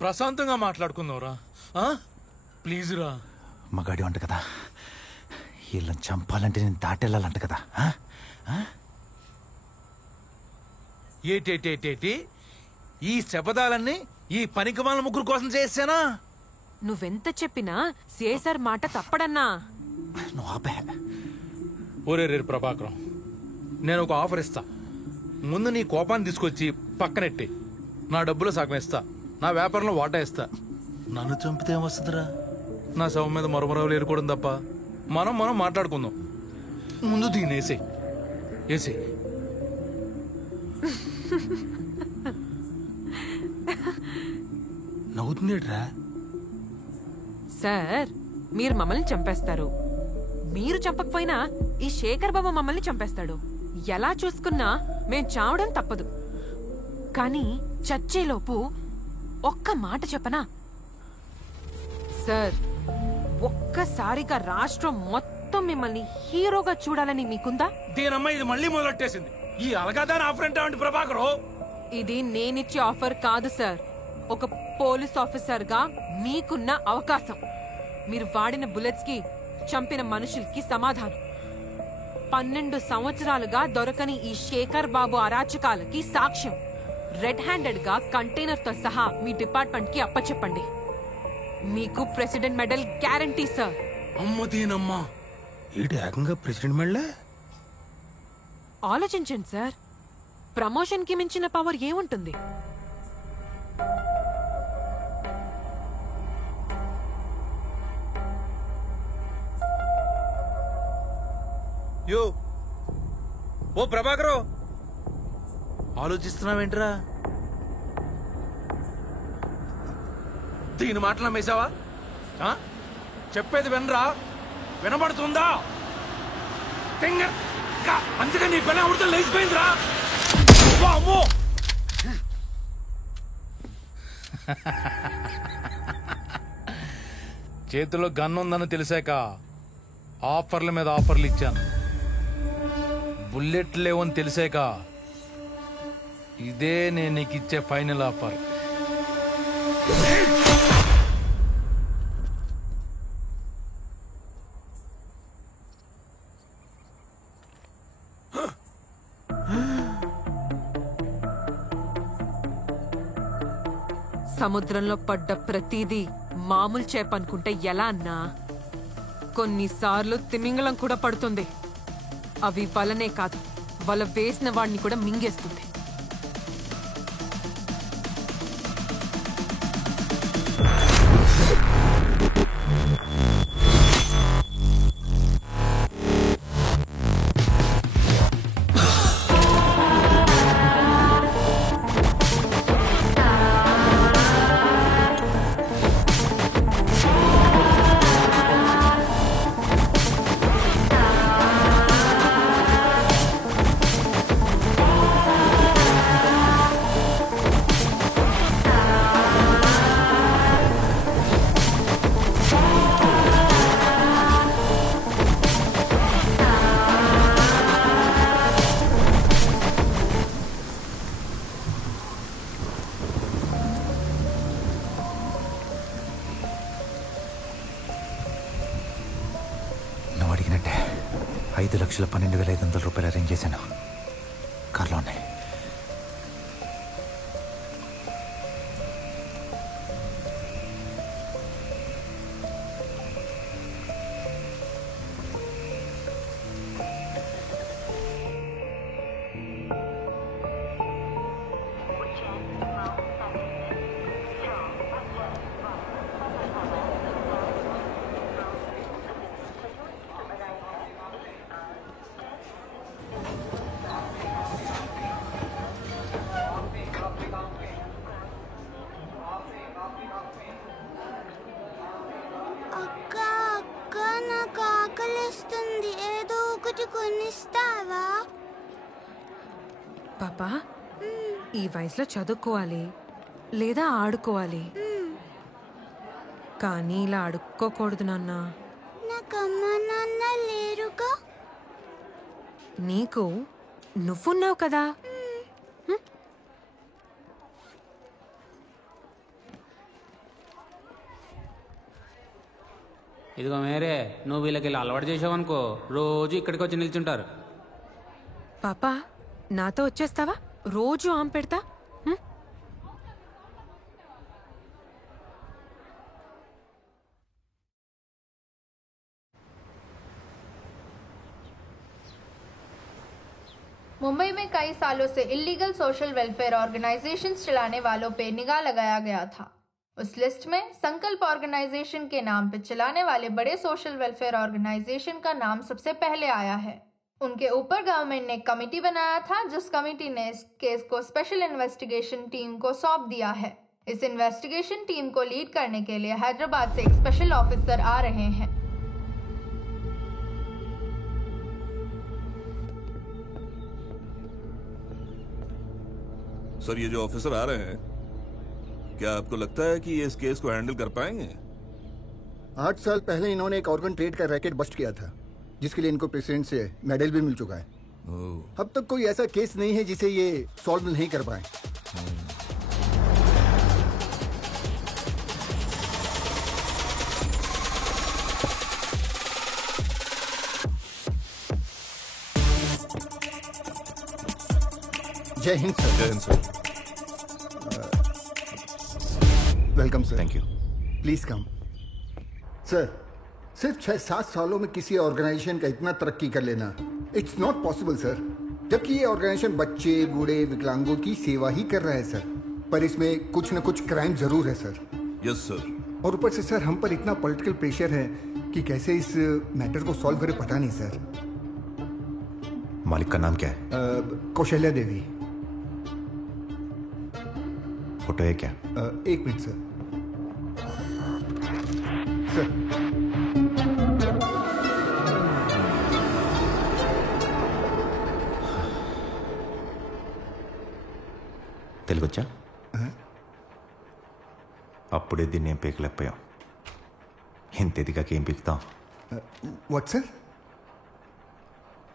ప్రశాంతంగా మాట్లాడుకుందాంరా. ప్లీజ్ రా. మగాడి అంట కదా, వీళ్ళని చంపాలంటే నేను దాటెళ్ళాలంట కదా. ఏటేటేటేటి ఈ శపథాలన్నీ ఈ పనికిమాల ముగ్గురు కోసం చేశానా? నువ్వెంత చెప్పినా సిఐసార్ మాట తప్పడన్నా. ఒరే రే ప్రభాకరం, నేను ఒక ఆఫర్ ఇస్తా. ముందు నీ కోపాన్ని తీసుకొచ్చి పక్కనెట్టి నా డబ్బులు సగం ఇస్తా, నా వ్యాపారంలో వాటా ఇస్తా. నన్ను చంపితే ఏమొస్తుందిరా? నా శవం మీద మరమరవలు ఏరుకోవడం తప్ప. మనం మాట్లాడుకుందాం. ముందు దీన్ని వేసే నవ్వుతుందేట్రా? సార్, మీరు మమ్మల్ని చంపేస్తారు. మీరు చంపకపోయినా ఈ శేఖర్ బాబు మమ్మల్ని చంపేస్తాడు. ఎలా చూసుకున్నా మేం చావడం తప్పదు. కానీ చచ్చేలోపు ఒక్క మాట చెప్పనా సార్? ఒక్కసారిగా రాష్ట్రం మొత్తం మిమ్మల్ని హీరోగా చూడాలని మీకుందా? దీనమ్మ ఇది మళ్ళీ మొదలెట్టేసింది. ఈ అలగాదాని ఆఫర్ అంటే ప్రభాకరు, ఇది నేనిచ్చే ఆఫర్ కాదు సార్. ఒక పోలీస్ ఆఫీసర్ గా మీకున్న అవకాశం. మీరు వాడిన బుల్లెట్స్ కి, చంపిన మనుషులకి సమాధానం. 12 సంవత్సరాలుగా దొరకని ఈ శేఖర్ బాబు అరాచకాలకి సాక్ష్యం. రెడ్ హ్యాండెడ్ గా కంటైనర్ తో సహా మీ డిపార్ట్మెంట్ కి అప్పచెప్పండి. మీకు ప్రెసిడెంట్ మెడల్ గ్యారంటీ సార్. అమ్మదీనమ్మా, ఏంటి ఏకంగా ప్రెసిడెంట్ మెడల్? ఆలోచించండి సార్, ప్రమోషన్ కి మించిన పవర్ ఏముంటుంది? యో ఓ ప్రభాకరు, ఆలోచిస్తున్నావేంట్రా? దీని మాటలు నమ్మేశావా? చెప్పేది వినరా? వినబడుతుందా? అందుకే నీ పిల్ల ఉడత లేచిపోయిందిరా. అమ్మో, చేతిలో గన్ ఉందని తెలిసాక ఆఫర్ల మీద ఆఫర్లు ఇచ్చాను. బుల్లెట్ లేవని తెలిసాక ఇదే నేను నీకు ఇచ్చే ఫైనల్ ఆఫర్. సముద్రంలో పడ్డ ప్రతిదీ మామూలు చేప అనుకుంటే ఎలా అన్నా? కొన్నిసార్లు తిమింగలం కూడా పడుతుంది. అవి వలనే కాదు, వల వేసిన వాడిని కూడా మింగేస్తుంది. 5,12,500 రూపాయలు అరేంజ్ చేశాను. కార్లో ఉన్నాయి. అక్క అక్క నాకు ఆకలిస్తుంది, ఏదో ఒకటి కొనిస్తావా? పాపా ఈ వయసులో చదువుకోవాలి లేదా ఆడుకోవాలి, కానీ ఇలా అడుక్కోకూడదు నాన్న. నాకు అమ్మ నాన్న లేరుగా. నీకు నువ్వున్నావు కదా. ఇదిగో మేరే, నువ్వు వీళ్ళకి ఇలా అలవాటు చేసావనుకో రోజు ఇక్కడికి వచ్చి నిల్చుంటారు. పాపా నాతో వచ్చేస్తావా? రోజు ఆమె పెడతా. मुंबई में कई सालों से इलीगल सोशल वेलफेयर ऑर्गेनाइजेशंस चलाने वालों पे निगाह लगाया गया था। उस लिस्ट में संकल्प ऑर्गेनाइजेशन के नाम पे चलाने वाले बड़े सोशल वेलफेयर ऑर्गेनाइजेशन का नाम सबसे पहले आया है। उनके ऊपर गवर्नमेंट ने एक कमेटी बनाया था, जिस कमेटी ने इस केस को स्पेशल इन्वेस्टिगेशन टीम को सौंप दिया है। इस इन्वेस्टिगेशन टीम को लीड करने के लिए हैदराबाद से एक स्पेशल ऑफिसर आ रहे हैं। सर, ये जो ऑफिसर आ रहे हैं, क्या आपको लगता है कि ये इस केस को हैंडल कर पाएंगे? 8 साल पहले इन्होंने एक ऑर्गन ट्रेड का रैकेट बस्ट किया था, जिसके लिए इनको प्रेसिडेंट से मेडल भी मिल चुका है। अब तक कोई ऐसा केस नहीं है जिसे ये सॉल्व नहीं कर पाए। जय हिंद सर। जय Hind sir. Welcome sir. Thank you. Please come. Sir, सिर्फ 6-7 सालों में किसी ऑर्गेनाइजेशन का इतना तरक्की कर लेना इट्स नॉट पॉसिबल सर। जबकि ये ऑर्गेनाइजेशन बच्चे, बूढ़े, विकलांगों की सेवा ही कर रहा है सर, पर इसमें कुछ न कुछ क्राइम जरूर है सर। Yes sir. और ऊपर से सर हम पर इतना पॉलिटिकल प्रेशर है कि कैसे इस मैटर को सॉल्व करे पता नहीं सर। मालिक का नाम क्या है? कौशल्या देवी। फोटो है क्या? 1 मिनट सर। सर, తెలుగొచ్చా? అప్పుడే దీన్ని ఏం పీకలేకపోయాం. ఇంత ఎదిగాక ఏం పీకుతాం? What sir?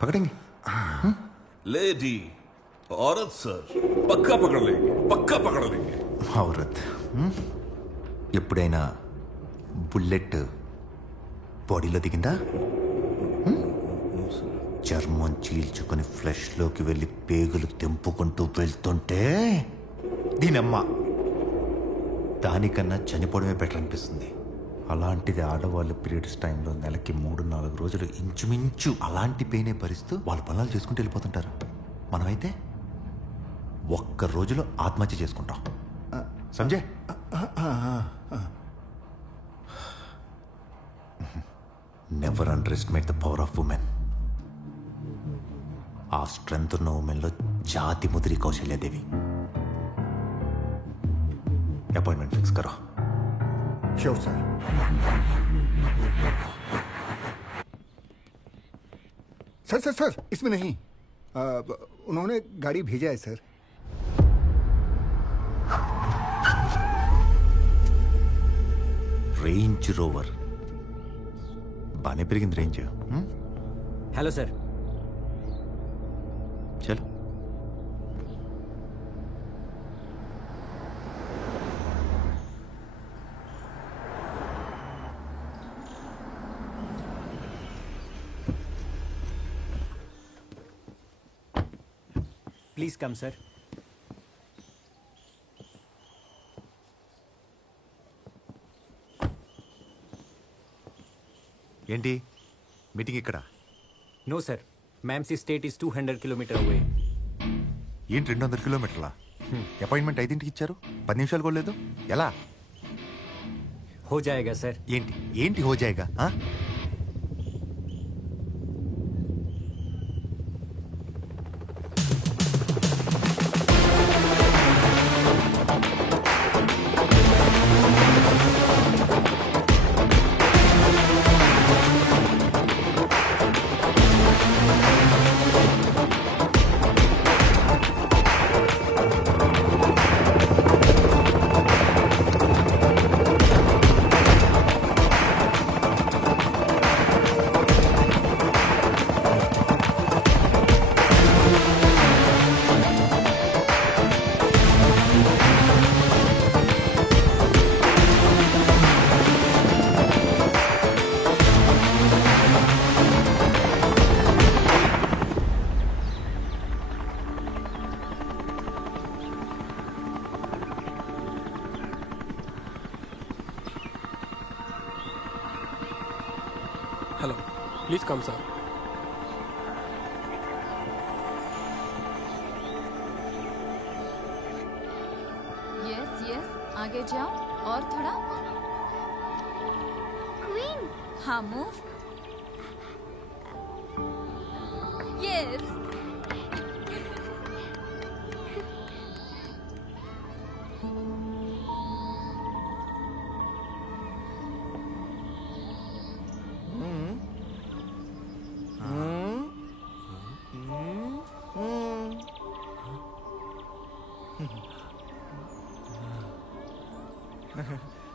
పకడేంगे। लेडी औरत सर, पक्का पकड़ लेंगे, पक्का पकड़ लेंगे। औरत ఎప్పుడైనా బుల్లెట్ బాడీలో దిగిందా? చర్మం చీల్చుకొని ఫ్లెష్లోకి వెళ్ళి పేగులు తెంపుకుంటూ వెళ్తుంటే దీనమ్మ దానికన్నా చనిపోవడమే బెటర్ అనిపిస్తుంది. అలాంటిది ఆడవాళ్ళు పీరియడ్స్ టైంలో నెలకి 3-4 రోజులు ఇంచుమించు అలాంటి పెయినే భరిస్తూ వాళ్ళు పనులు చేసుకుంటూ వెళ్ళిపోతుంటారు. మనమైతే ఒక్క రోజులో ఆత్మహత్య చేసుకుంటాం. Sanjay, never under estimate the power of women. ఆ స్ట్రెంత్ ఉన్న ఉమెన్లో జాతి ముదిరి కౌశల్యాదేవి. अपॉइंटमेंट फिक्स करो। Sure sir. Sir sir sir, इसमें नहीं, उन्होंने गाड़ी भेजा है सर। रेंज रोवर బానే పెరిగింది రేంజ్. Hello sir. చలో. Please come sir. ఏంటి మీటింగ్ ఇక్కడ? నో సార్, మ్యామ్సీ స్టేట్ ఈస్ 200 కిలోమీటర్ అవే. ఏంటి 200 కిలోమీటర్లా? అపాయింట్మెంట్ 5ంటికి ఇచ్చారు, 10 నిమిషాలు కూడా లేదు. ఎలా హో జాయేగా సార్. ఏంటి ఏంటి హో జాయేగా? Hello, please come sir. Yes yes, आगे जाओ और थोड़ा. क्वीन. हाँ, move. Yes.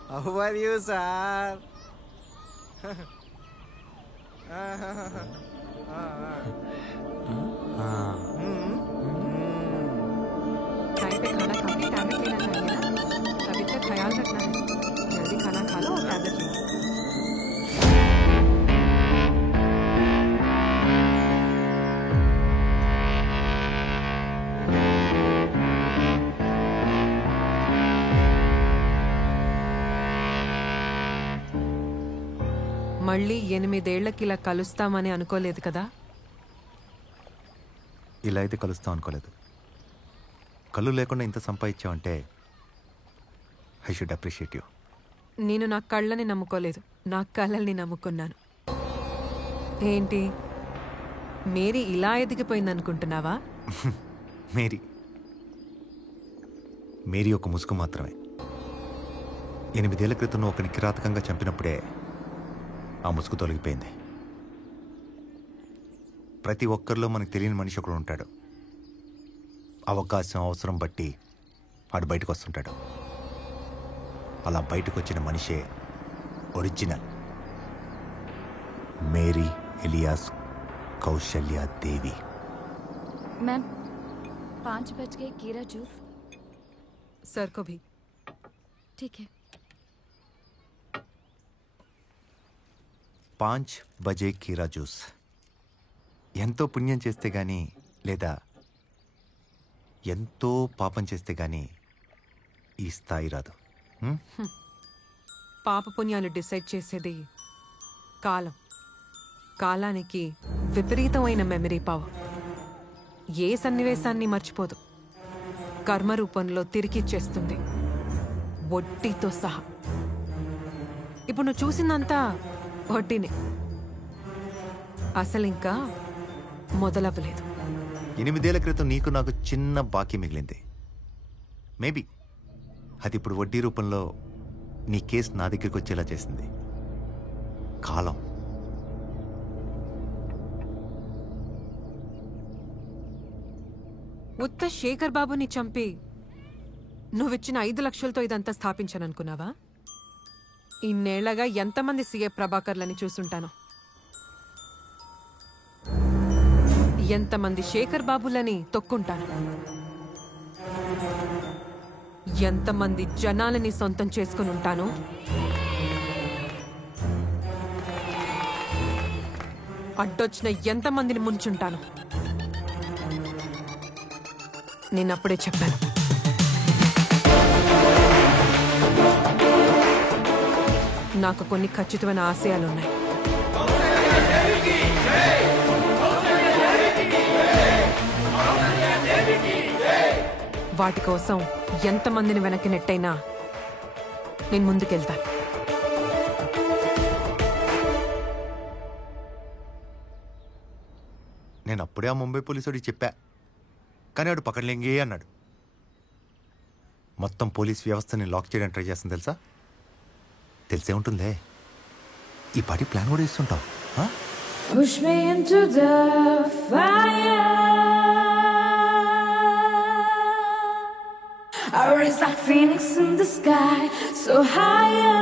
How are you, sir? Time पे खाना खा के टैबलेट लेना चाहिए ना. तबीयत का ख्याल रखना है. जल्दी खाना खा लो और टैबलेट लो. మళ్ళీ 8 ఏళ్లకి ఇలా కలుస్తామని అనుకోలేదు కదా. ఇలా అయితే కలుస్తాం అనుకోలేదు. కళ్ళు లేకుండా ఇంత సంపాదించావంటే ఐ షుడ్ అప్రిషియేట్ యూ. నేను నా కళ్ళని నమ్ముకోలేదు, నా కళ్ళని నమ్ముకున్నాను. ఏంటి మేరీ ఇలా ఎదిగిపోయింది అనుకుంటున్నావా? మేరీ ఒక ముసుగు మాత్రమే. 8 ఏళ్ల క్రితం నువ్వు ఒకరిని కిరాతకంగా చంపినప్పుడే ఆ ముసుగు తొలగిపోయింది. ప్రతి ఒక్కరిలో మనకు తెలియని మనిషి ఒకడు ఉంటాడు. అవకాశం అవసరం బట్టి వాడు బయటకు వస్తుంటాడు. అలా బయటకు వచ్చిన మనిషే ఒరిజినల్ మేరీ ఎలియాస్ కౌశల్య దేవి. मैम 5 बज गए, कीरा जूस. सर को भी. ठीक है. 5 బజే కీరా జ్యూస్. ఎంతో పుణ్యం చేస్తే గానీ, లేదా ఎంతో పాపం చేస్తే గానీ ఈ స్థాయి రాదు. పాప పుణ్యాలు డిసైడ్ చేసేది కాలం. కాలానికి విపరీతమైన మెమరీ పవర్. ఏ సన్నివేశాన్ని మర్చిపోదు. కర్మ రూపంలో తిరిగిచ్చేస్తుంది, వడ్డీతో సహా. ఇప్పుడు నువ్వు చూసిందంతా వడ్డీనే, అసలు ఇంకా మొదలవ్వలేదు. 8 ఏళ్ల క్రితం నీకు నాకు చిన్న బాకీ మిగిలింది. మేబీ అది ఇప్పుడు వడ్డీ రూపంలో నీ కేసు నా దగ్గరికి వచ్చేలా చేసింది కాలం. ఉత్త శేఖర్ బాబుని చంపి నువ్విచ్చిన 5 లక్షలతో ఇదంతా స్థాపించాననుకున్నావా? ఇన్నేళ్లగా ఎంతమంది సీఏ ప్రభాకర్లని చూసుంటాను. ఎంతమంది శేఖర్ బాబులని తొక్కుంటాను. ఎంతమంది జనాలని సొంతం చేసుకుని ఉంటాను. అడ్డొచ్చిన ఎంతమందిని ముంచుంటాను. నేను అప్పుడే చెప్పాను. నాకు కొన్ని ఖచ్చితమైన ఆశయాలున్నాయి. వాటి కోసం ఎంతమందిని వెనక్కి నెట్టైనా నేను ముందుకెళ్తాను. నేను అప్పుడే ఆ ముంబై పోలీసుడికి చెప్పా, కానీ వాడు పకడ్లేంగే అన్నాడు. మొత్తం పోలీస్ వ్యవస్థని లాక్ చేయడానికి ట్రై చేస్తాను తెలుసా? తెలిసే ఉంటుందే. ఈ పాటి ప్లాన్ కూడా ఇస్తుంటావు. Push me into the fire. I rise like phoenix in the sky, so higher.